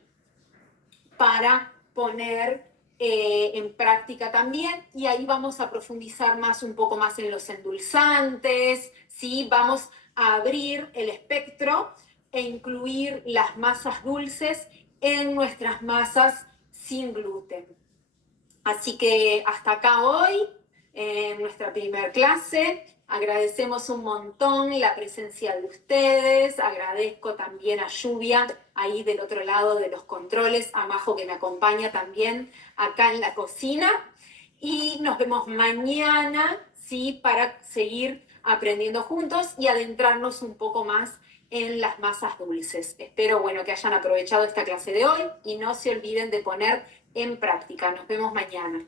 Para poner en práctica también, y ahí vamos a profundizar un poco más en los endulzantes, ¿sí? Vamos a abrir el espectro e incluir las masas dulces en nuestras masas sin gluten. Así que hasta acá hoy, en nuestra primera clase. Agradecemos un montón la presencia de ustedes. Agradezco también a Lluvia, ahí del otro lado de los controles, a Majo que me acompaña también acá en la cocina. Y nos vemos mañana, ¿sí? Para seguir aprendiendo juntos y adentrarnos un poco más en las masas dulces. Espero, bueno, que hayan aprovechado esta clase de hoy y no se olviden de poner en práctica. Nos vemos mañana.